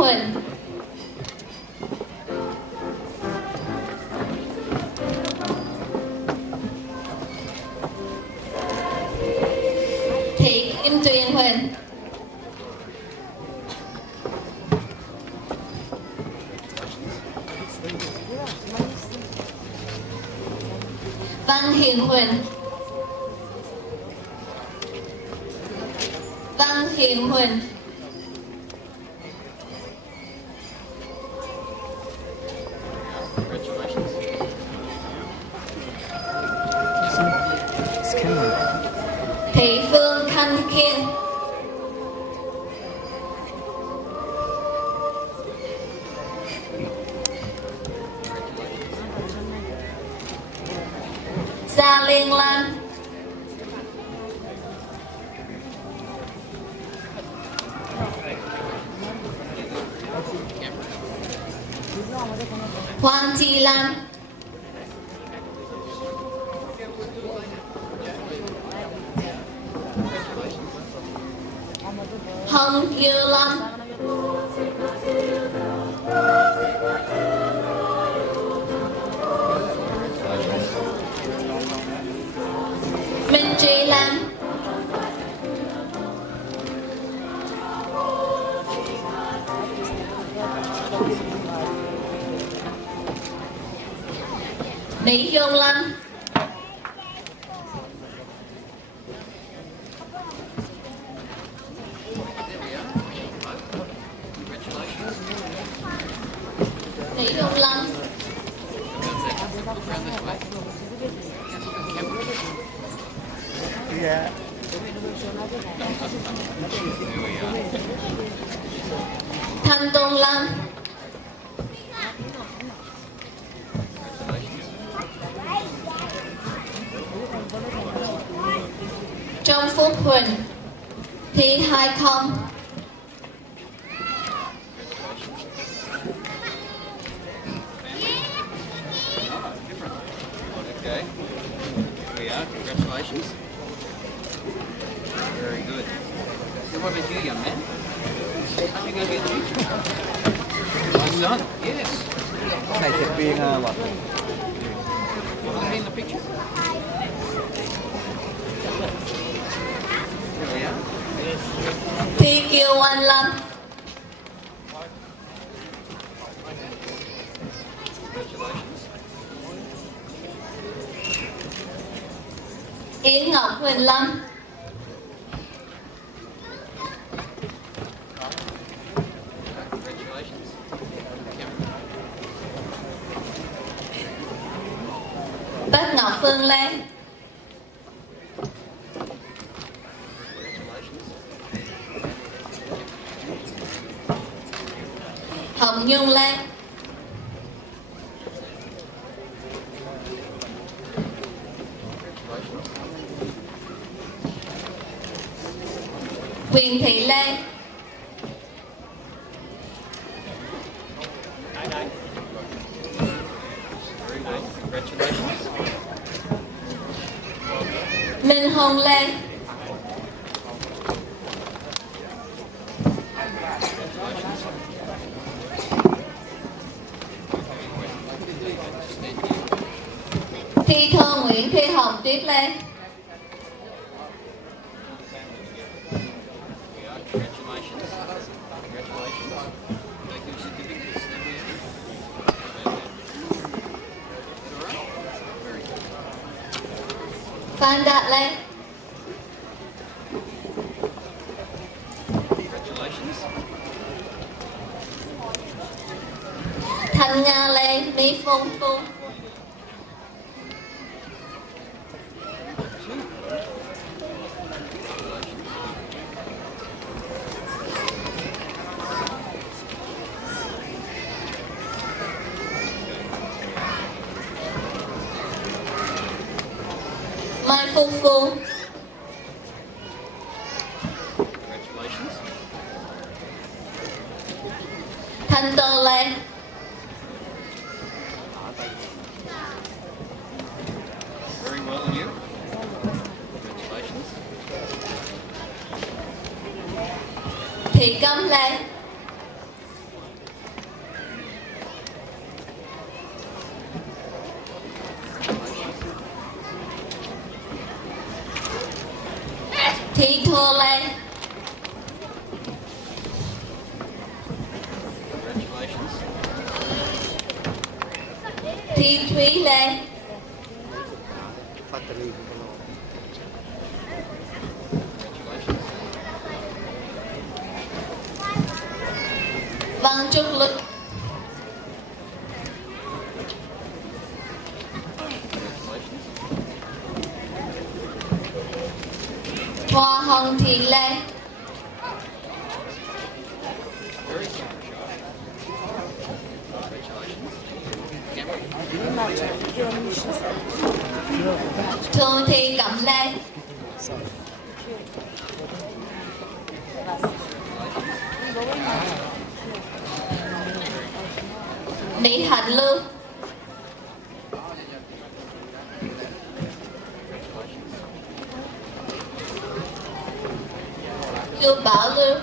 Huỳnh, Thị Kim Tuyền Huỳnh, Văn Hiền Huỳnh, Văn Hiền Huỳnh, Thị Phương Khanh Kiên, Gia Liên Lan, Hoàng Chi Lan, Hồng Kiều Lan, Minh Trí Lan, Mỹ Dung Lan, Mỹ Dung Lan, Yeah. Thanh Tôn Lan, Trong Phúc Huỳnh, Thi Hai Không, Okay. Here we are. Congratulations. Very good. And what about you, young man? Are you going to be in the future? My son? Yes. Này thiệt viên what? You want to be in the picture? Here we are. Thi Kiều Anh Lâm, Yến Ngọc Huỳnh Lâm, Bác Ngọc Phương Lan, Hồng Nhung Lan, Quyền Thị Lan, Congratulations. Minh Hồng Lan, Thi Thơ Nguyễn Thi Hồng Tuyết Lan, Congratulations. Congratulations. Take your certificates. Very good. Phan Đạt Lan, Congratulations. Thanh Nga Lan, Mỹ Phong Phu, Mai Phương Phương, Congratulations. Thanh Tơ Lan, Very well, and you? Congratulations. Thị Cẩm Lan, Thi Thúy Lê. Văn Trúc Lực. Hoa Hồng Thị Lê. Thường Thị Cẩm Lê. Lý Hạnh Lưu. Lưu Bảo Lưu.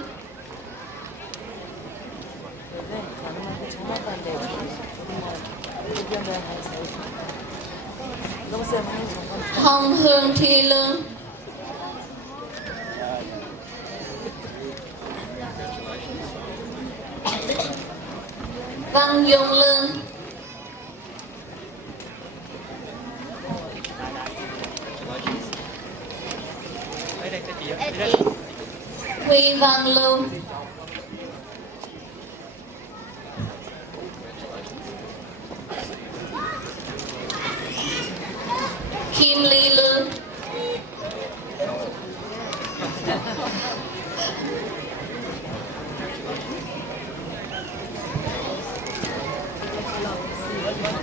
Hồng Hương Thi Lương. Văn Dung Lương. Huy Văn Lưu. Kim Ly Lương.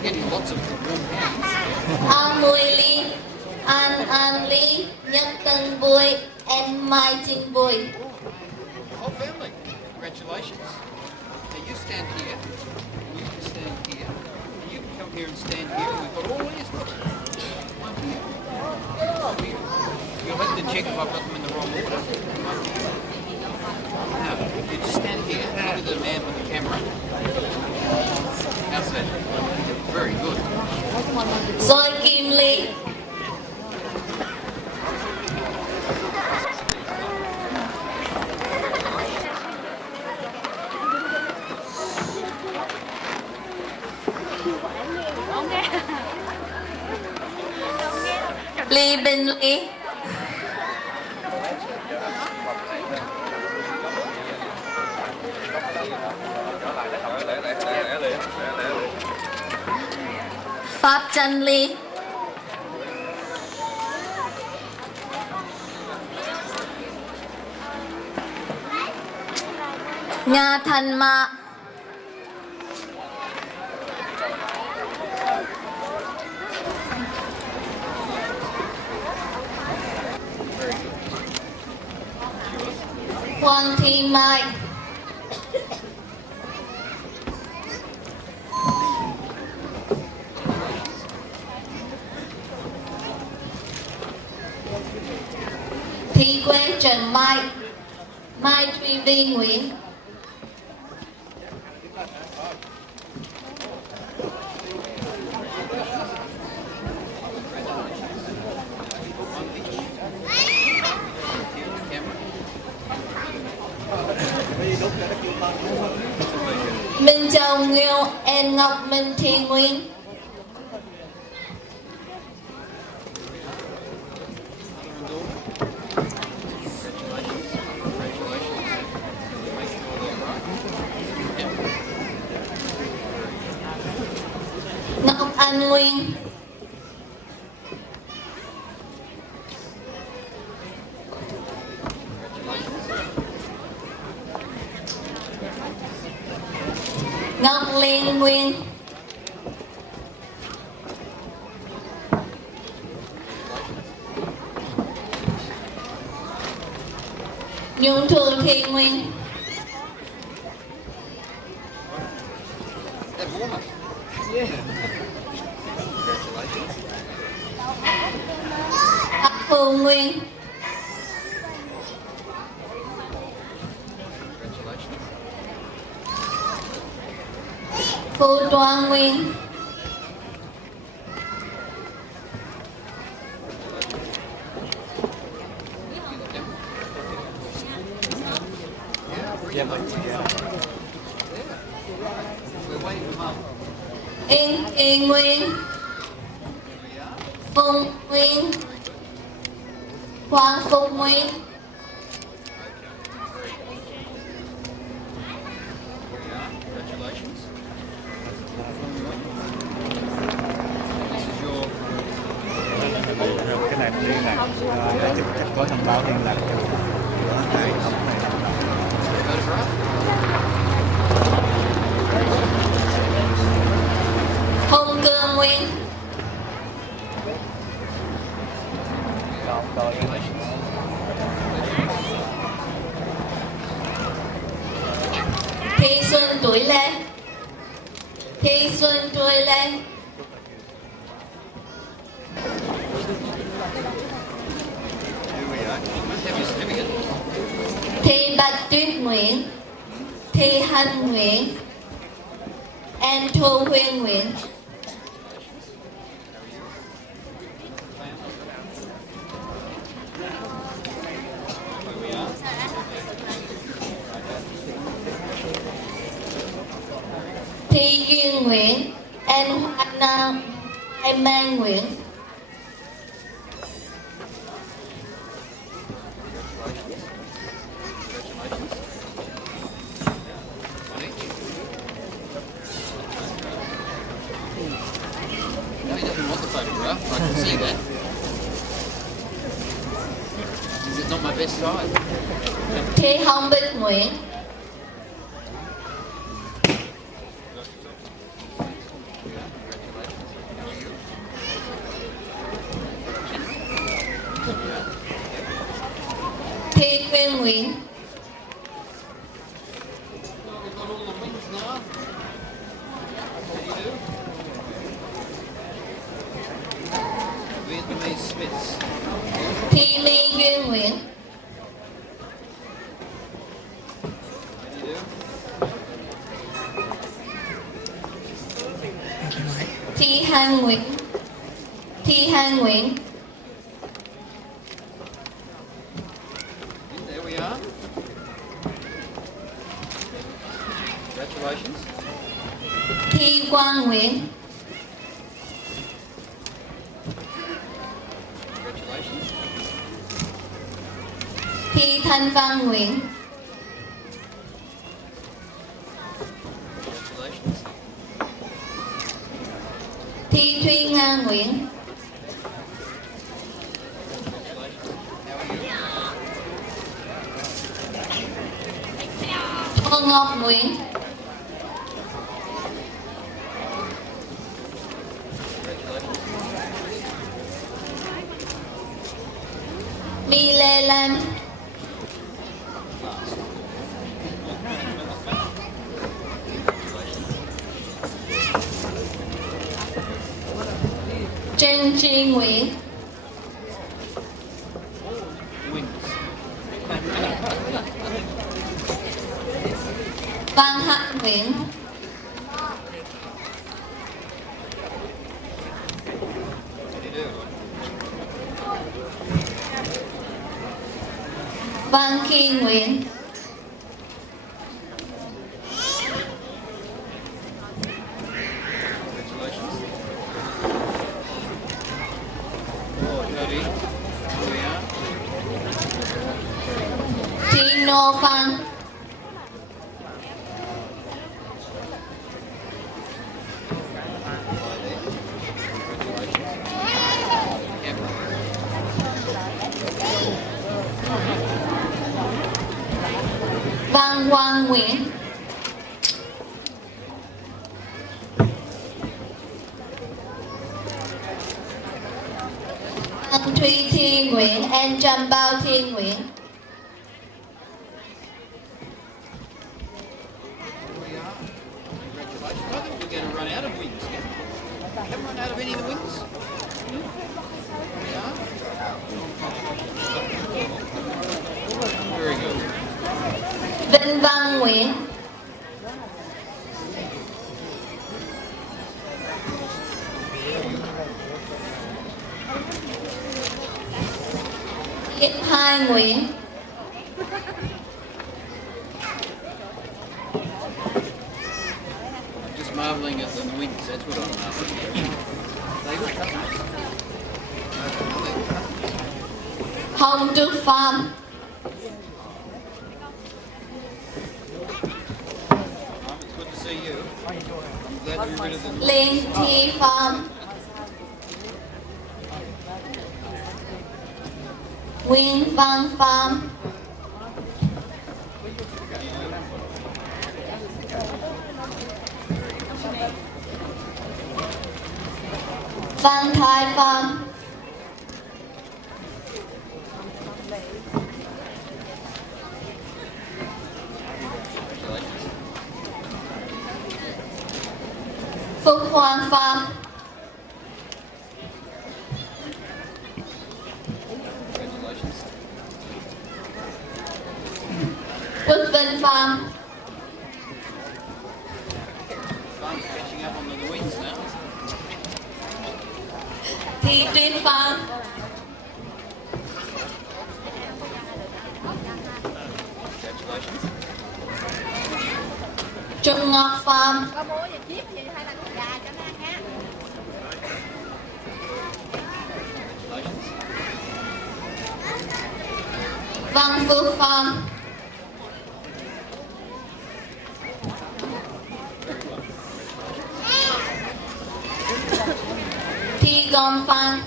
Getting lots of warm hands. An Mùi Ly. An Ly. Nhất Tân Bùi. And Mai Trinh Bùi. Whole family. Congratulations. Now you stand here. You can stand here. And you can come here and stand here. We've got all these. One here. One here. You'll have to check if I've got them in the wrong order. Now, if you just stand here, look at the man with the camera. How's that? Very good. Rồi Kim Ly. Ly Bình Ly. Pháp Trân Ly. Nga Thanh Ma. Hoàng Thị Mai. Thi Quế Trần Mai. Mai Thùy Vi Nguyễn. Minh Châu Nghiêu. En Ngọc Minh Thi Nguyên. Ngọc Anh Nguyên. Ngọc Liên Nguyên. Nhung Thu Thi Nguyên. That warmer. Yeah. Congratulations. Hắc Phù Nguyên. Congratulations. Phù Đoan Nguyên. We're waiting for Mum. Yên Kỳ Nguyên, Phùng Nguyên, Hoàng Phúc Nguyên, Congratulations. This is your Cái này liên lạc để có thông báo liên lạc cho hệ thống này. photograph. Hùng Cường Nguyên, Thi Xuân Tuổi Lê, Thi Xuân Tuổi Lê, Thi Bạch Tuyết Nguyễn, Thi Hanh Nguyễn, An Thu Huyên Nguyễn, Thi Duyên Nguyễn, An Hoa Hai Mang Nguyễn, No, he doesn't want the photograph. I can see that. It's not my best side. Thi Hồng Bích Nguyễn, Thi Quyên Nguyễn, We've got all the wings now. What do you do? Vietnamese Smiths. Thi My Duyên Nguyễn, What do you do? Thi Han Nguyễn, Thi Han Nguyễn, There we are. Congratulations. Thi Quang Nguyễn, Congratulations. Thi Thanh Văn Nguyễn, Congratulations. Thi Thuyên Nga Nguyễn, Tô Ngọc Nguyễn, My Lê Lan, Trần Tri Nguyễn, Văn Hạnh Nguyễn, Văn Khi Nguyễn, Thi Nô Phan, Văn Quang Nguyễn, Văn Thùy Thi Nguyễn, An Trâm Bao Thiên Nguyễn, Congratulations. I think we're going to run out of wings. Haven't run out of any of the wings? Very good. Vinh Văn Nguyễn, Diệp Hai Nguyễn, Just marvelling at the wings, that's what I'm marvelling at. They got customers. Hồng Đức Farm, It's good to see you. I'm glad to be rid of them. Liên Thi Farm, Nguyên Văn Farm, Văn Thái Farm, Phúc Hoàng Farm, Quốc Vinh Farm, Farm's catching up on the wings now. Thi Tuyên Farm, Congratulations. Trung Ngọc Farm, Có mua gì chip gì hay là con gà cho nó ăn á. Congratulations. Văn Phước Farm, Thi Gom Farm,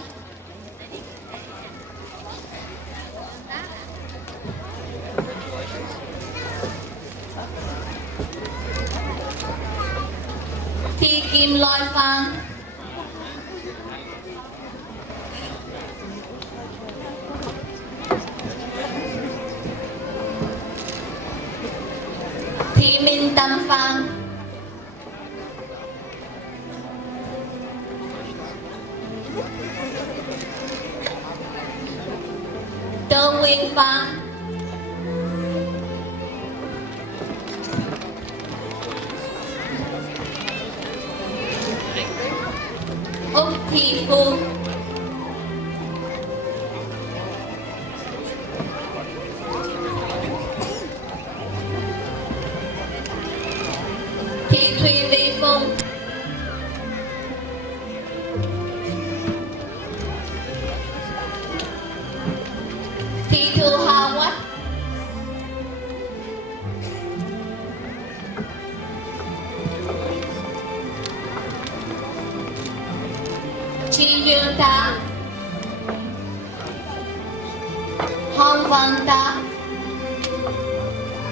Thi Kim Loi Farm, Thi Minh Tâm Farm, Tô Nguyên Farm, Úc Thị Phu, Thị Thùy Vi Phùng, Thị Thu Hà Quách, Chi Dương Ta, Hồng Văn Ta,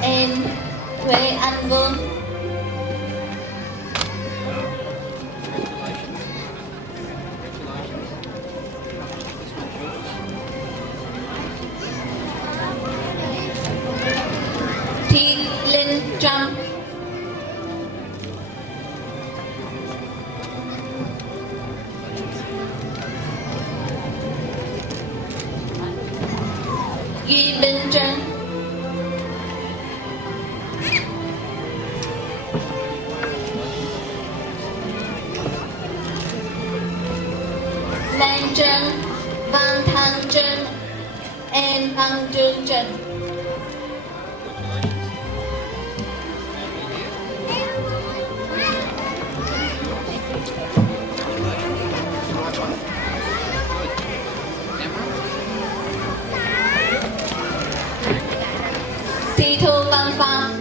em Huệ Anh Vương, Thị Linh Trâm, Duy Bình Trân, Lan Trân, Văn Thăng Trân, em Văn Trương Trần, Thị Thu Văn Phạm,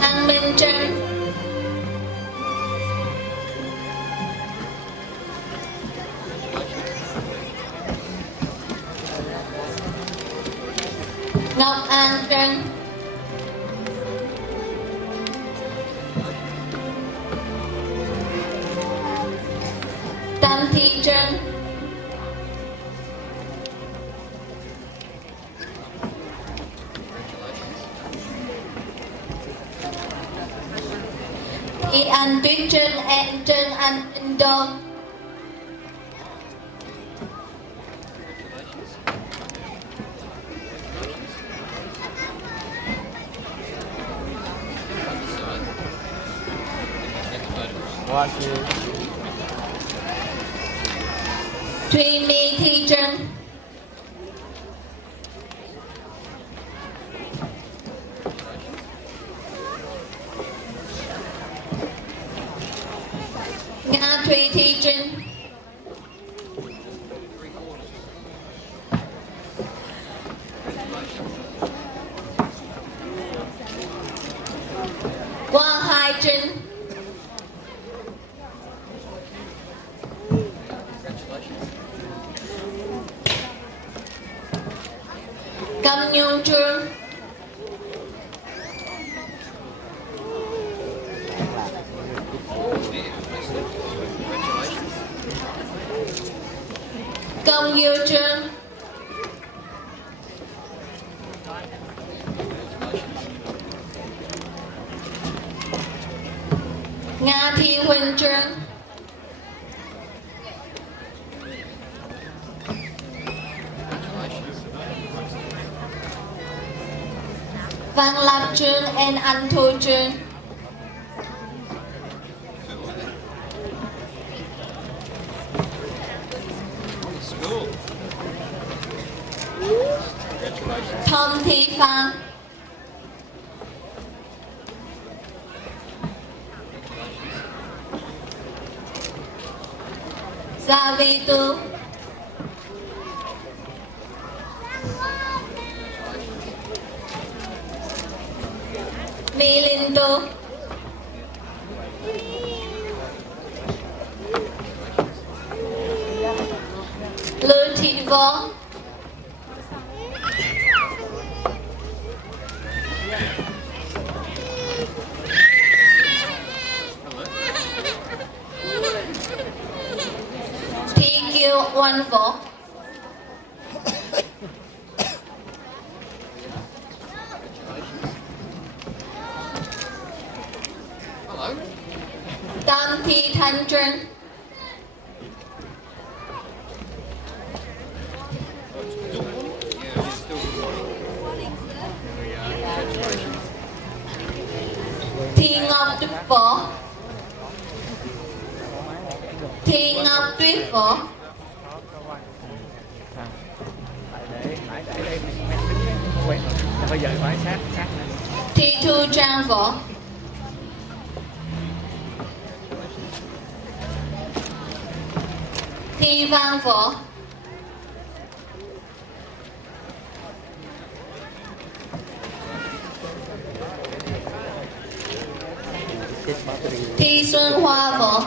An Minh Trân, Ngọc An Trân, Tam Thị Trân, Thị Anh Tuyết Trân, em Trân Anh Indo, Thùy My Thi Trân, Nga Thùy Thi Trinh, Quang Hai Trinh, Cam Nhung Trương, Công Yêu Trương, Nga Thi Huỳnh Trương, Văn Lập Trương and Anh Thu Trương, Thông Thi Phan, Gia Vi Tu, My Linh Tu, Lưu Thị Võ, Thi Kiều Oanh Võ, Tam Thi Thanh Trân, Thi Ngọc Tuyết Võ, Thi Ngọc Tuyết Võ, bây giờ phải sát Thi Thu Trang Võ, Thi Văn Võ, Thi Xuân Hoa Võ,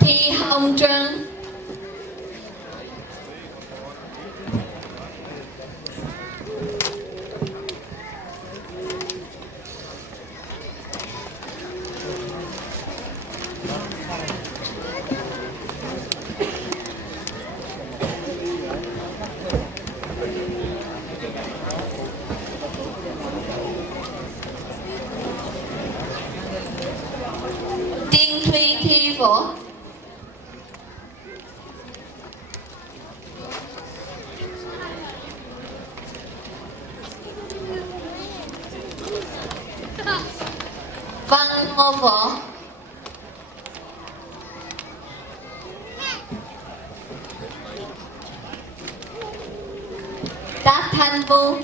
Thi Hồng Trân, Tiên Thùy Thi Võ, Văn Ngô Võ, Tát Thanh Vu,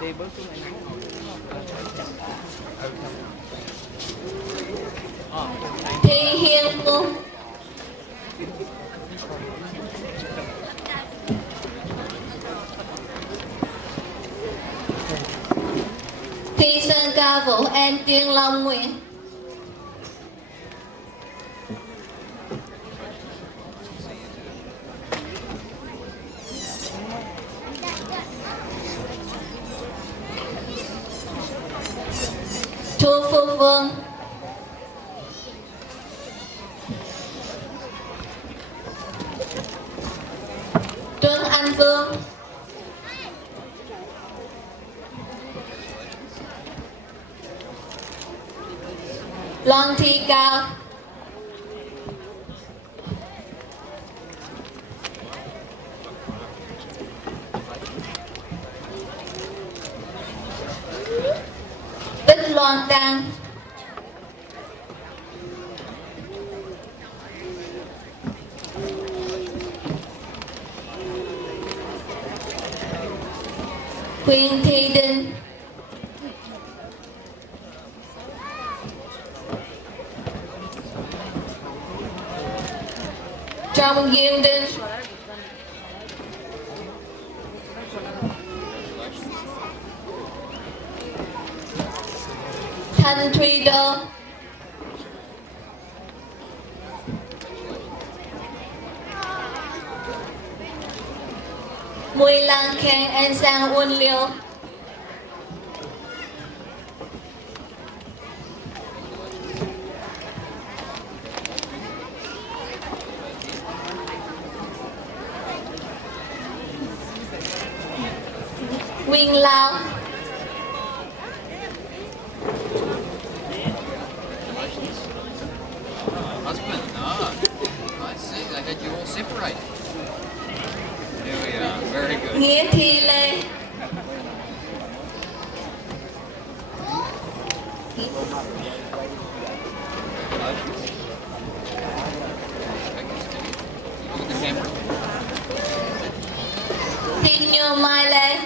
đi bước xuống này. Thi Hiên Vu, Thi Sơn Ca Vũ and Tiên Long Nguyễn, Thu Phương Vương, Tuấn Anh Vương, Loan Thi Cao, Loan Đan, Quyền Thị Đình, Trong Duyên Đình, Thanh Thùy Đô, Mùi Lan Khen and Giang Uân Liêu, Nguyên Lao, Husband, I see. They had you all separated. There we are. Very good. Nghĩa Thị Lê, Look at the camera. Thị Như Mai Lê,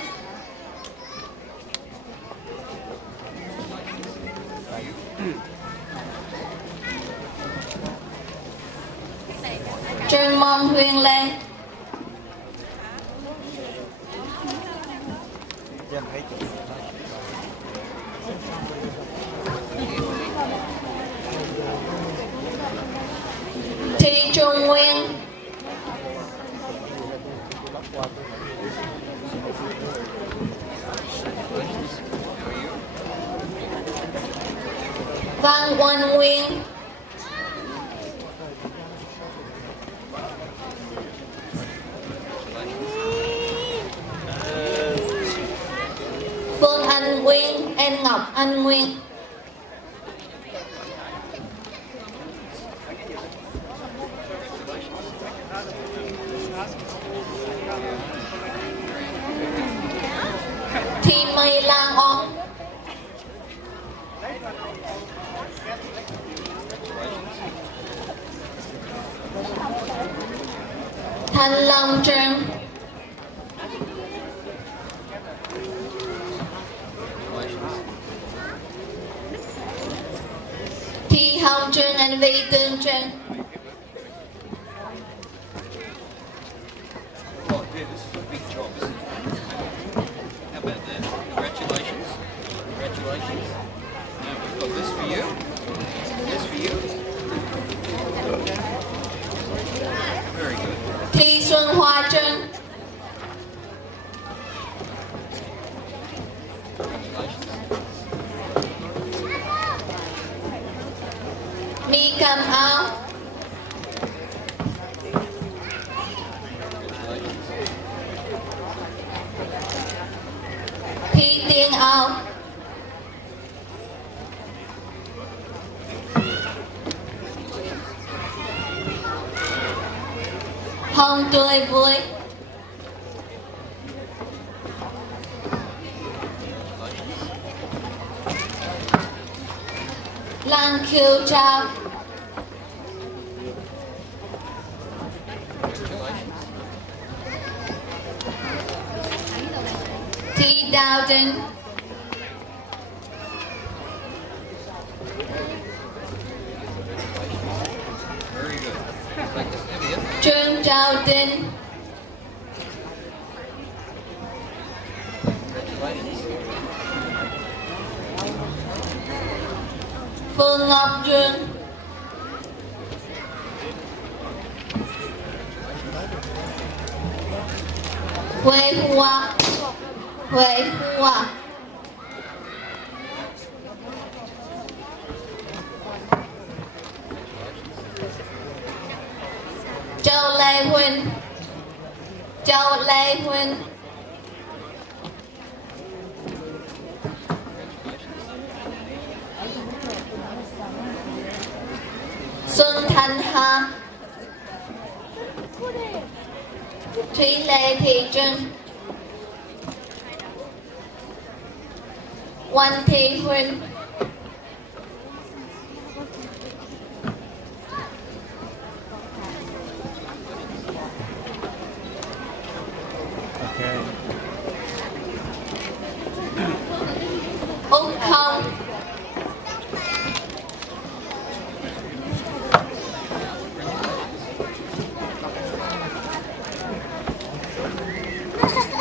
Trương Mong Huyền Lê, Thị Trung Nguyên, Văn Quân Nguyên, Phương Anh Nguyên and Ngọc Anh Nguyên, Thị Mây Lan On, Thanh Long Trân, Thị Hồng Trân and Vi Tương Trân, Oh, yeah, this is a big job, isn't it? How about that? Congratulations. Congratulations. Now we've got this for you. This for you. Very good. Thị Xuân Hoa Trân, Mi Cầm Áo, Thị Tiên Áo, Hồng Tươi Vui, Lan Kiều Trao, Thị Đào Đình, Very good. Take this over here. Trương Trào Đình, Congratulations. Phương Ngọc Dương, Huệ Hoa, Huệ Hoa, Châu Lê Huynh, Châu Lê Huynh, Xuân Thanh Hà, Thúy Lê Thị Trân, Oanh Thị Huynh, Úc không.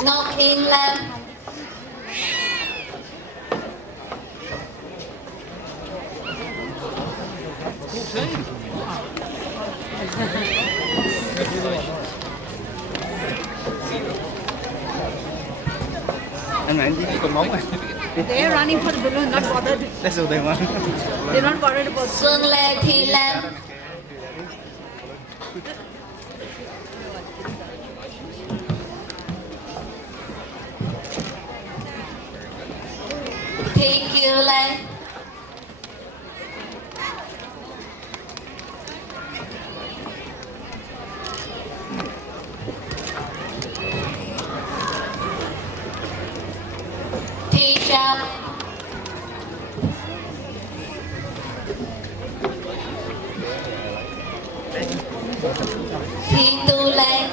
Ngọc Yên Lam. Anh này chỉ còn móng này. They're running for the balloon, not bothered. That's what they want. They're not bothered about Xuân Lê Thị Lan. Thị Kiều Lan. Thị Trâm. Thị Tu Lan.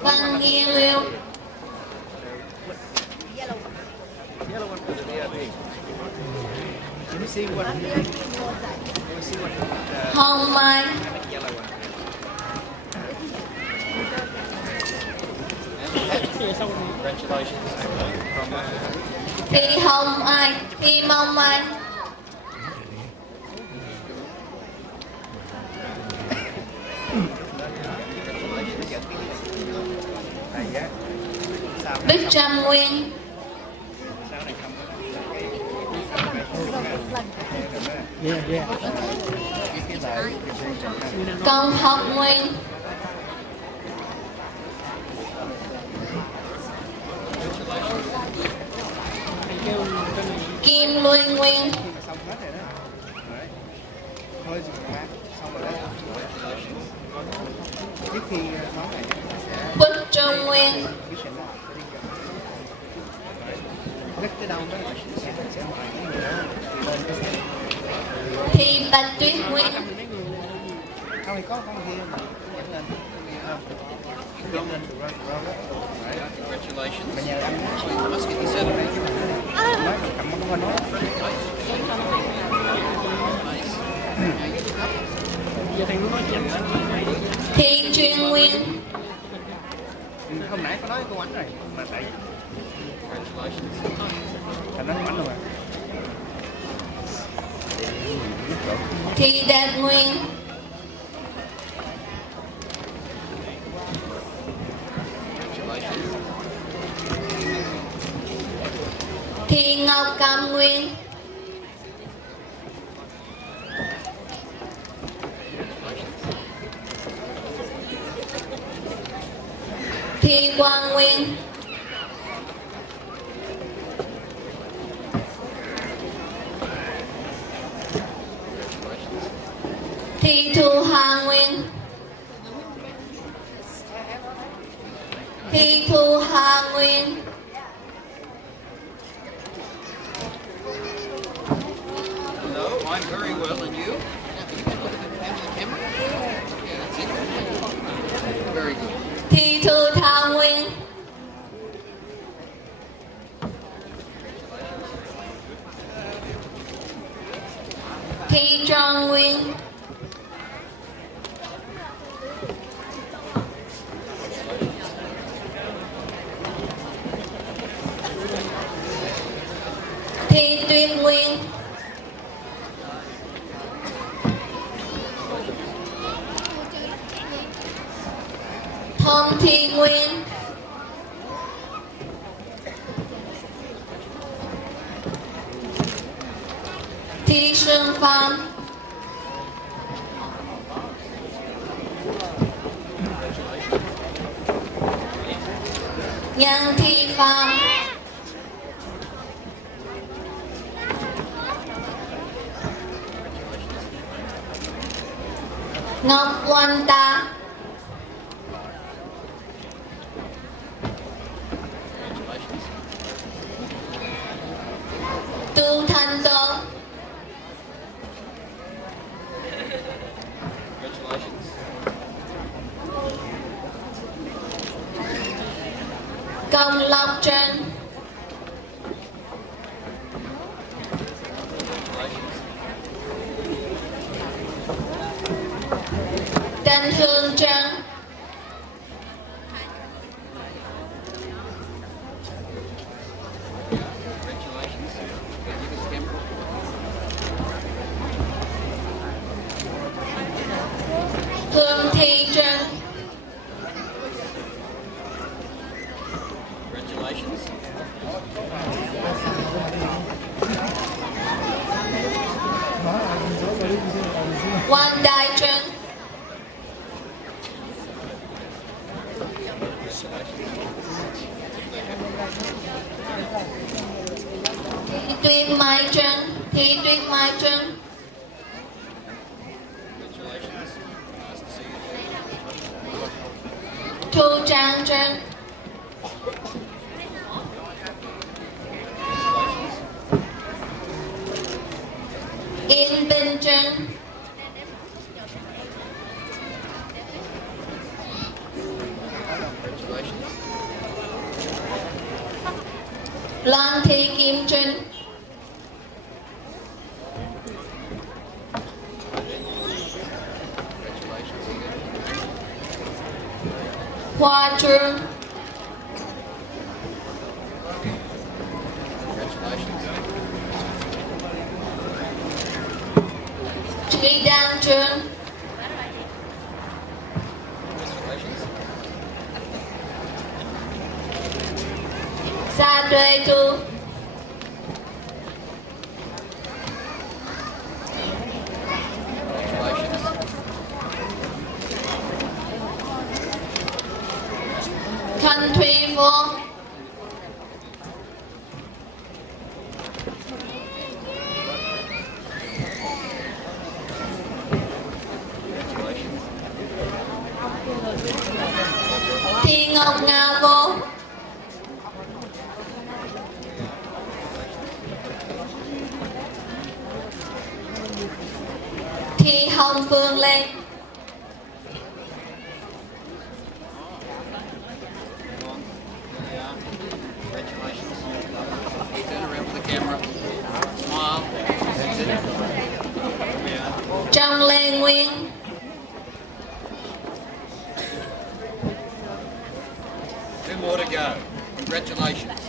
Văn Nghiên Liêu. Hồng Mai. Thị Hồng Ai. Thị Mong Mai. Bích Trâm Nguyên. Công Học Nguyên. Kim Luy Nguyên. Bích Trung Nguyên. Thị Bạch Tuyết Nguyên. Không thì có con kia mà dẫn lên dẫn lên từ Congratulations. mà nhờ anh Let's get this out of here. nói cầm con qua nói Thị Truyền Nguyên. hôm nãy có nói cô ảnh rồi mà tại thành nói ảnh rồi mà Thị Đạt Nguyên. Thị Ngọc Cam Nguyên. Thị Quang Nguyên. Thị Thu Hà Nguyên. Thị Thu Hà Nguyên. Hello, I'm very well, and you? Camera? Yeah, that's it. Very good. Thị Thu Thà Nguyên. Thị Tròn Nguyên. Thị Tuyết Nguyên. Thông Thị Nguyên. Thị Xuân Phạm. Nhân Thị Phạm. Ngọc Oanh Ta. Tu Thanh Tô. Trần Hương Trân, Hương Thị Trân, Congratulations. Hoàng Đại Trân, Thị Tuyên Mai Trân, Thị Tuyên Mai Trân, Thu Trang Trân, Yên Bình Trân, Loan Thị Kim Trân, Hoa Trương, Trí Đăng Trương, Sa Tuệ Tu, Thuần Thủy Vô, Thị Ngọc Nga Vô, Thị Hồng Phương Lê, Turn around with the camera. Smile. That's it. Trần Lê Nguyên, Two more to go. Congratulations.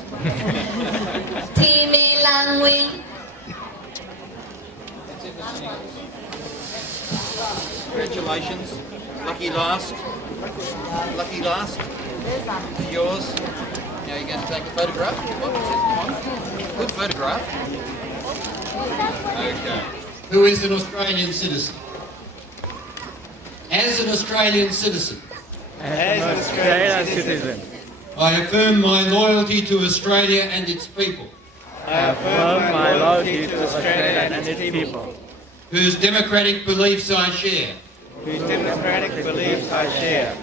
Thị Mỹ Lan Nguyên, Congratulations. Lucky last. Lucky last. Yours. Now you're going to take a photograph. Come on. Good photograph. Okay. Who is an Australian citizen? As an Australian citizen, As an Australian citizen, I affirm my loyalty to Australia and its people, I affirm my loyalty to Australia and its people, whose democratic beliefs I share, whose democratic beliefs I share,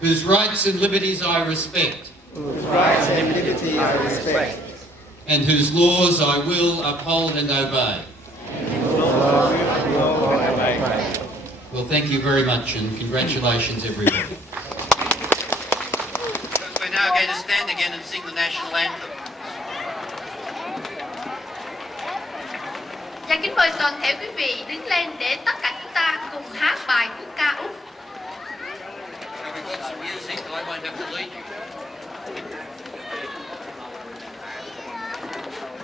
whose rights and liberties I respect, whose rights and liberty I respect, and whose laws I will uphold and obey. Well, thank you very much and congratulations everybody. We're now going to stand again and sing the national anthem. Và kính mời toàn thể quý vị đứng lên để tất cả chúng ta cùng hát bài quốc ca Úc. Now we've got some music, so I won't have to lead you.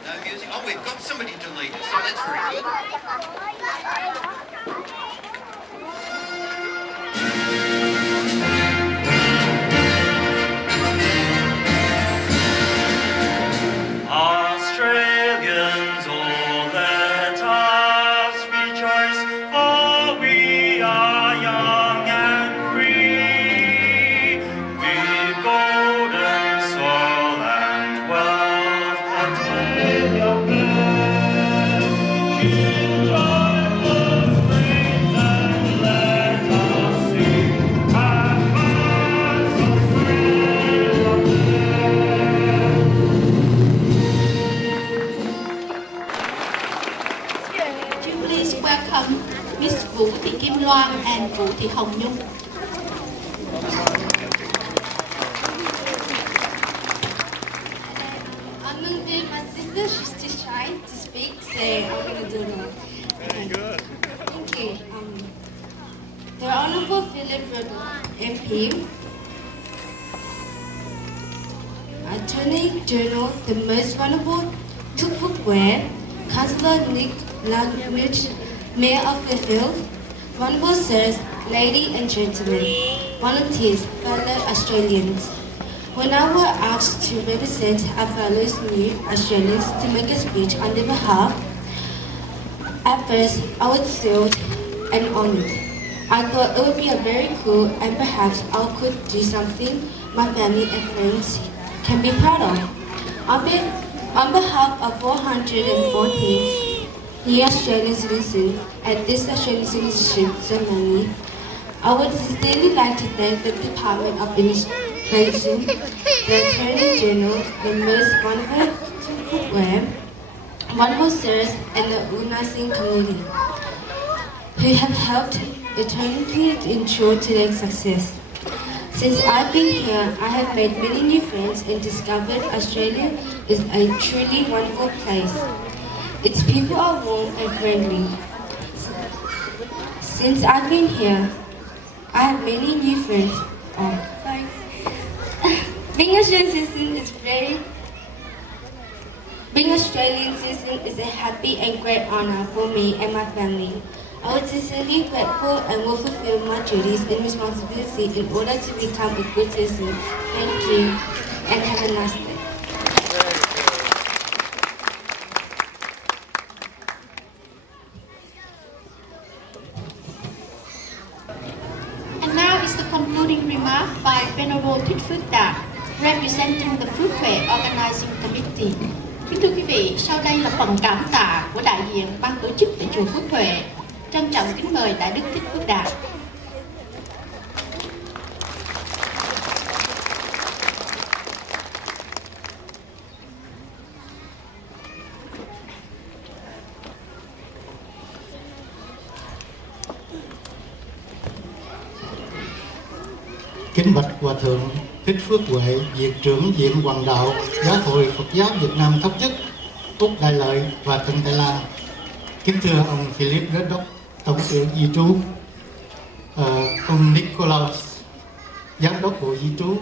No music? Oh, we've got somebody to lead us, so that's very good. Australians, oh let us rejoice, for we are young and free. We've golden soil and wealth, what may your bed. Join the springs and let us sing, and pass of thrill of Would you please welcome Miss Vũ Thị Kim Loan and Vũ Thị Hồng Nhung. I'm gonna do my sister. She's too shy to speak, so I'm gonna do it. Very good. Thank you. The Honorable Philip MP, Attorney General, the Most Honorable Phước, Councillor Nick Langridge, Mayor of Phước, Honorable Sirs, ladies and gentlemen, volunteers, fellow Australians. When I was asked to represent our fellow new Australians to make a speech on their behalf, at first I was thrilled and honored. I thought it would be a very cool and perhaps I could do something my family and friends can be proud of. On behalf of 414 new Australian citizens at this Australian citizenship ceremony, I would sincerely like to thank the Department of Administration, the Attorney General, the Most Honorable Phước, Honorable Sirs, and the organizing committee, who have helped eternally ensure today's success. Since I've been here, I have made many new friends and discovered Australia is a truly wonderful place. Its people are warm and friendly. Since I've been here, I have many new friends. Being Australian citizen is a happy and great honor for me and my family. I was sincerely grateful and will fulfill my duties and responsibilities in order to become a good citizen. Thank you and have a nice day. And now is the concluding remark by Venerable Phước, representing the Phước Organizing Committee. Kính thưa quý vị, sau đây là phần cảm tạ của đại diện ban tổ chức tại chùa Phước Huệ. Trân trọng kính mời Đại Đức Thích Phước Đạt. Kính bạch Hòa Thượng Thích Phước Huệ, Viện trưởng Viện Hoàng đạo Giáo hội Phật giáo Việt Nam Thống nhất, Úc Đại Lợi và Tân Tây Lan. Kính thưa ông Philip Reddock, Tổng trưởng Di trú, ông Nicholas, Giám đốc Bộ Di trú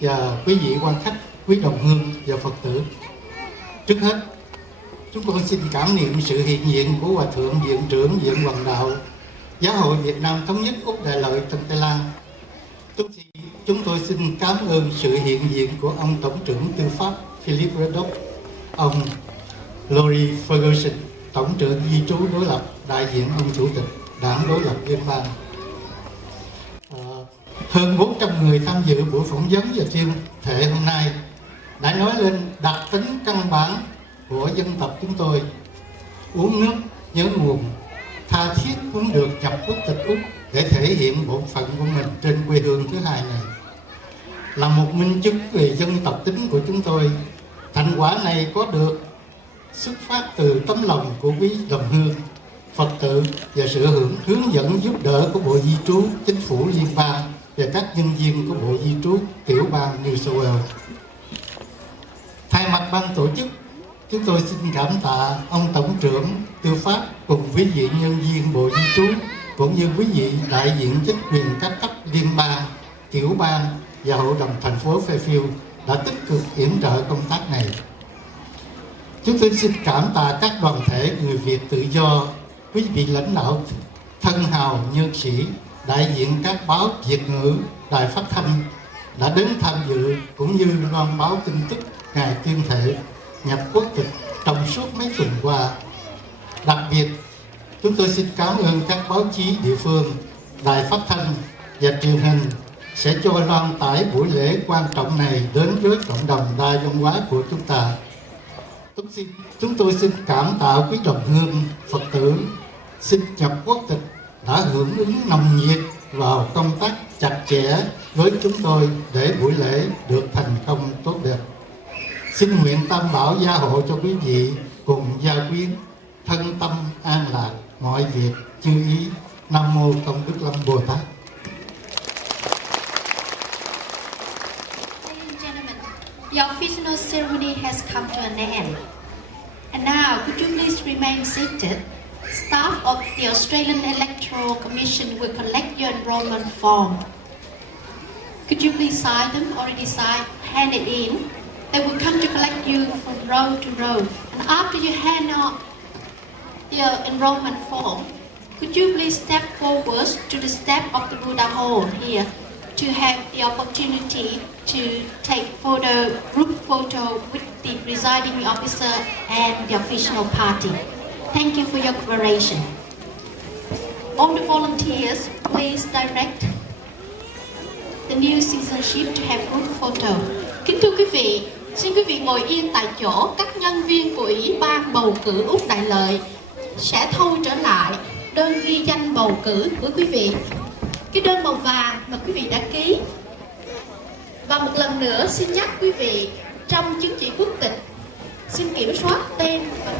và quý vị quan khách, quý đồng hương và Phật tử. Trước hết, chúng con xin cảm niệm sự hiện diện của Hòa Thượng Viện trưởng Viện Hoàng đạo Giáo hội Việt Nam Thống nhất, Úc Đại Lợi, Tân Tây Lan. Chúng tôi xin cảm ơn sự hiện diện của ông Tổng trưởng Tư pháp Philip Reddock, ông Laurie Ferguson, Tổng trưởng Di trú đối lập, đại diện ông Chủ tịch Đảng đối lập liên bang. Hơn 400 người tham dự buổi phỏng vấn và tuyên thệ hôm nay đã nói lên đặc tính căn bản của dân tộc chúng tôi: uống nước nhớ nguồn, tha thiết muốn được nhập quốc tịch Úc để thể hiện bổn phận của mình trên quê hương thứ hai này. Là một minh chứng về dân tộc tính của chúng tôi, thành quả này có được xuất phát từ tấm lòng của quý đồng hương, Phật tử và sự hướng dẫn giúp đỡ của Bộ Di trú, Chính phủ liên bang và các nhân viên của Bộ Di trú tiểu bang New South Wales. Thay mặt ban tổ chức, chúng tôi xin cảm tạ ông Tổng trưởng Tư pháp cùng quý vị nhân viên Bộ Di trú cũng như quý vị đại diện chính quyền các cấp liên bang, tiểu bang và hội đồng thành phố Fairfield đã tích cực yểm trợ công tác này. Chúng tôi xin cảm tạ các đoàn thể người Việt tự do, quý vị lãnh đạo thân hào nhân sĩ, đại diện các báo Việt ngữ, đài phát thanh đã đến tham dự cũng như loan báo tin tức ngày tuyên thệ nhập quốc tịch trong suốt mấy tuần qua. Đặc biệt, chúng tôi xin cảm ơn các báo chí địa phương, đài phát thanh và truyền hình sẽ cho loan tải buổi lễ quan trọng này đến với cộng đồng đa văn hóa của chúng ta. Chúng tôi xin cảm tạ quý đồng hương, Phật tử xin nhập quốc tịch đã hưởng ứng nồng nhiệt vào công tác chặt chẽ với chúng tôi để buổi lễ được thành công tốt đẹp. Xin nguyện Tam Bảo gia hộ cho quý vị cùng gia quyến thân tâm an lạc, mọi việc như ý. Nam mô Công Đức Lâm Bồ Tát. Ladies and gentlemen, the official ceremony has come to an end. And now, could you please remain seated staff of the Australian Electoral Commission will collect your enrollment form. Could you please sign them? Already signed, hand it in. They will come to collect you from row to row. And after you hand out your enrollment form, could you please step forward to the step of the Buddha hall here to have the opportunity to take group photo with the presiding officer and the official party. Thank you for your cooperation. All the volunteers, please direct the new citizenship to have group photo. Kính thưa quý vị, xin quý vị ngồi yên tại chỗ. Các nhân viên của Ủy ban bầu cử Úc Đại Lợi sẽ thu trở lại đơn ghi danh bầu cử của quý vị. Cái đơn màu vàng mà quý vị đã ký. Và một lần nữa xin nhắc quý vị, trong chứng chỉ quốc tịch xin kiểm soát tên và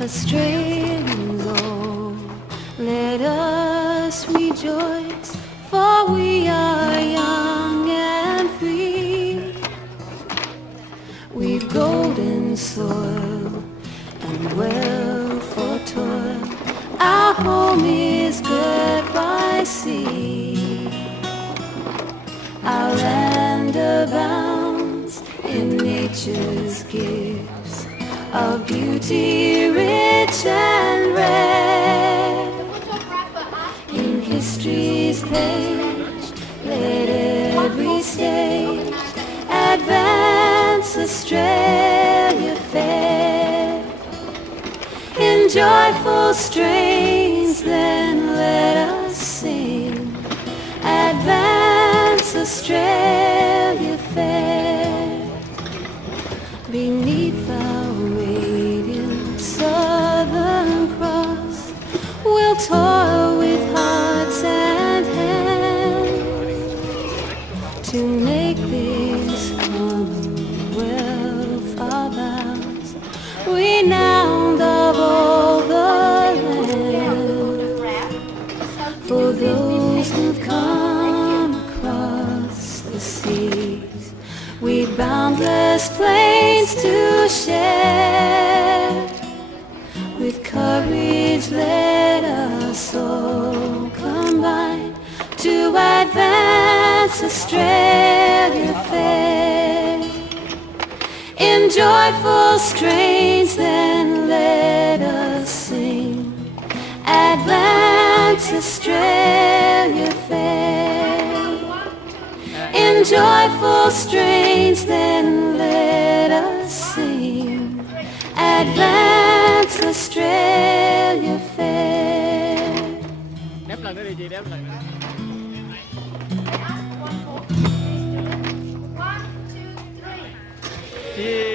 Australians all, let us rejoice, for we are young and free. We've golden soil and wealth for toil. Our home is good by sea. Our land abounds in nature's gifts of beauty rich and rare. In history's page, let every stage advance Australia fair. In joyful strains then let us sing, advance Australia fair. Beneath our radiant Southern Cross, we'll toil with hearts and hands to make this commonwealth of ours renowned of all the land. For those who've come across the seas, with boundless plains to share. With courage let us all combine to advance Australia fair. In joyful strains then let us sing, advance Australia fair. In joyful strains then let us sing, advance Australia fair. Đếm lần nữa đi chị, đếm lần nữa. Yeah.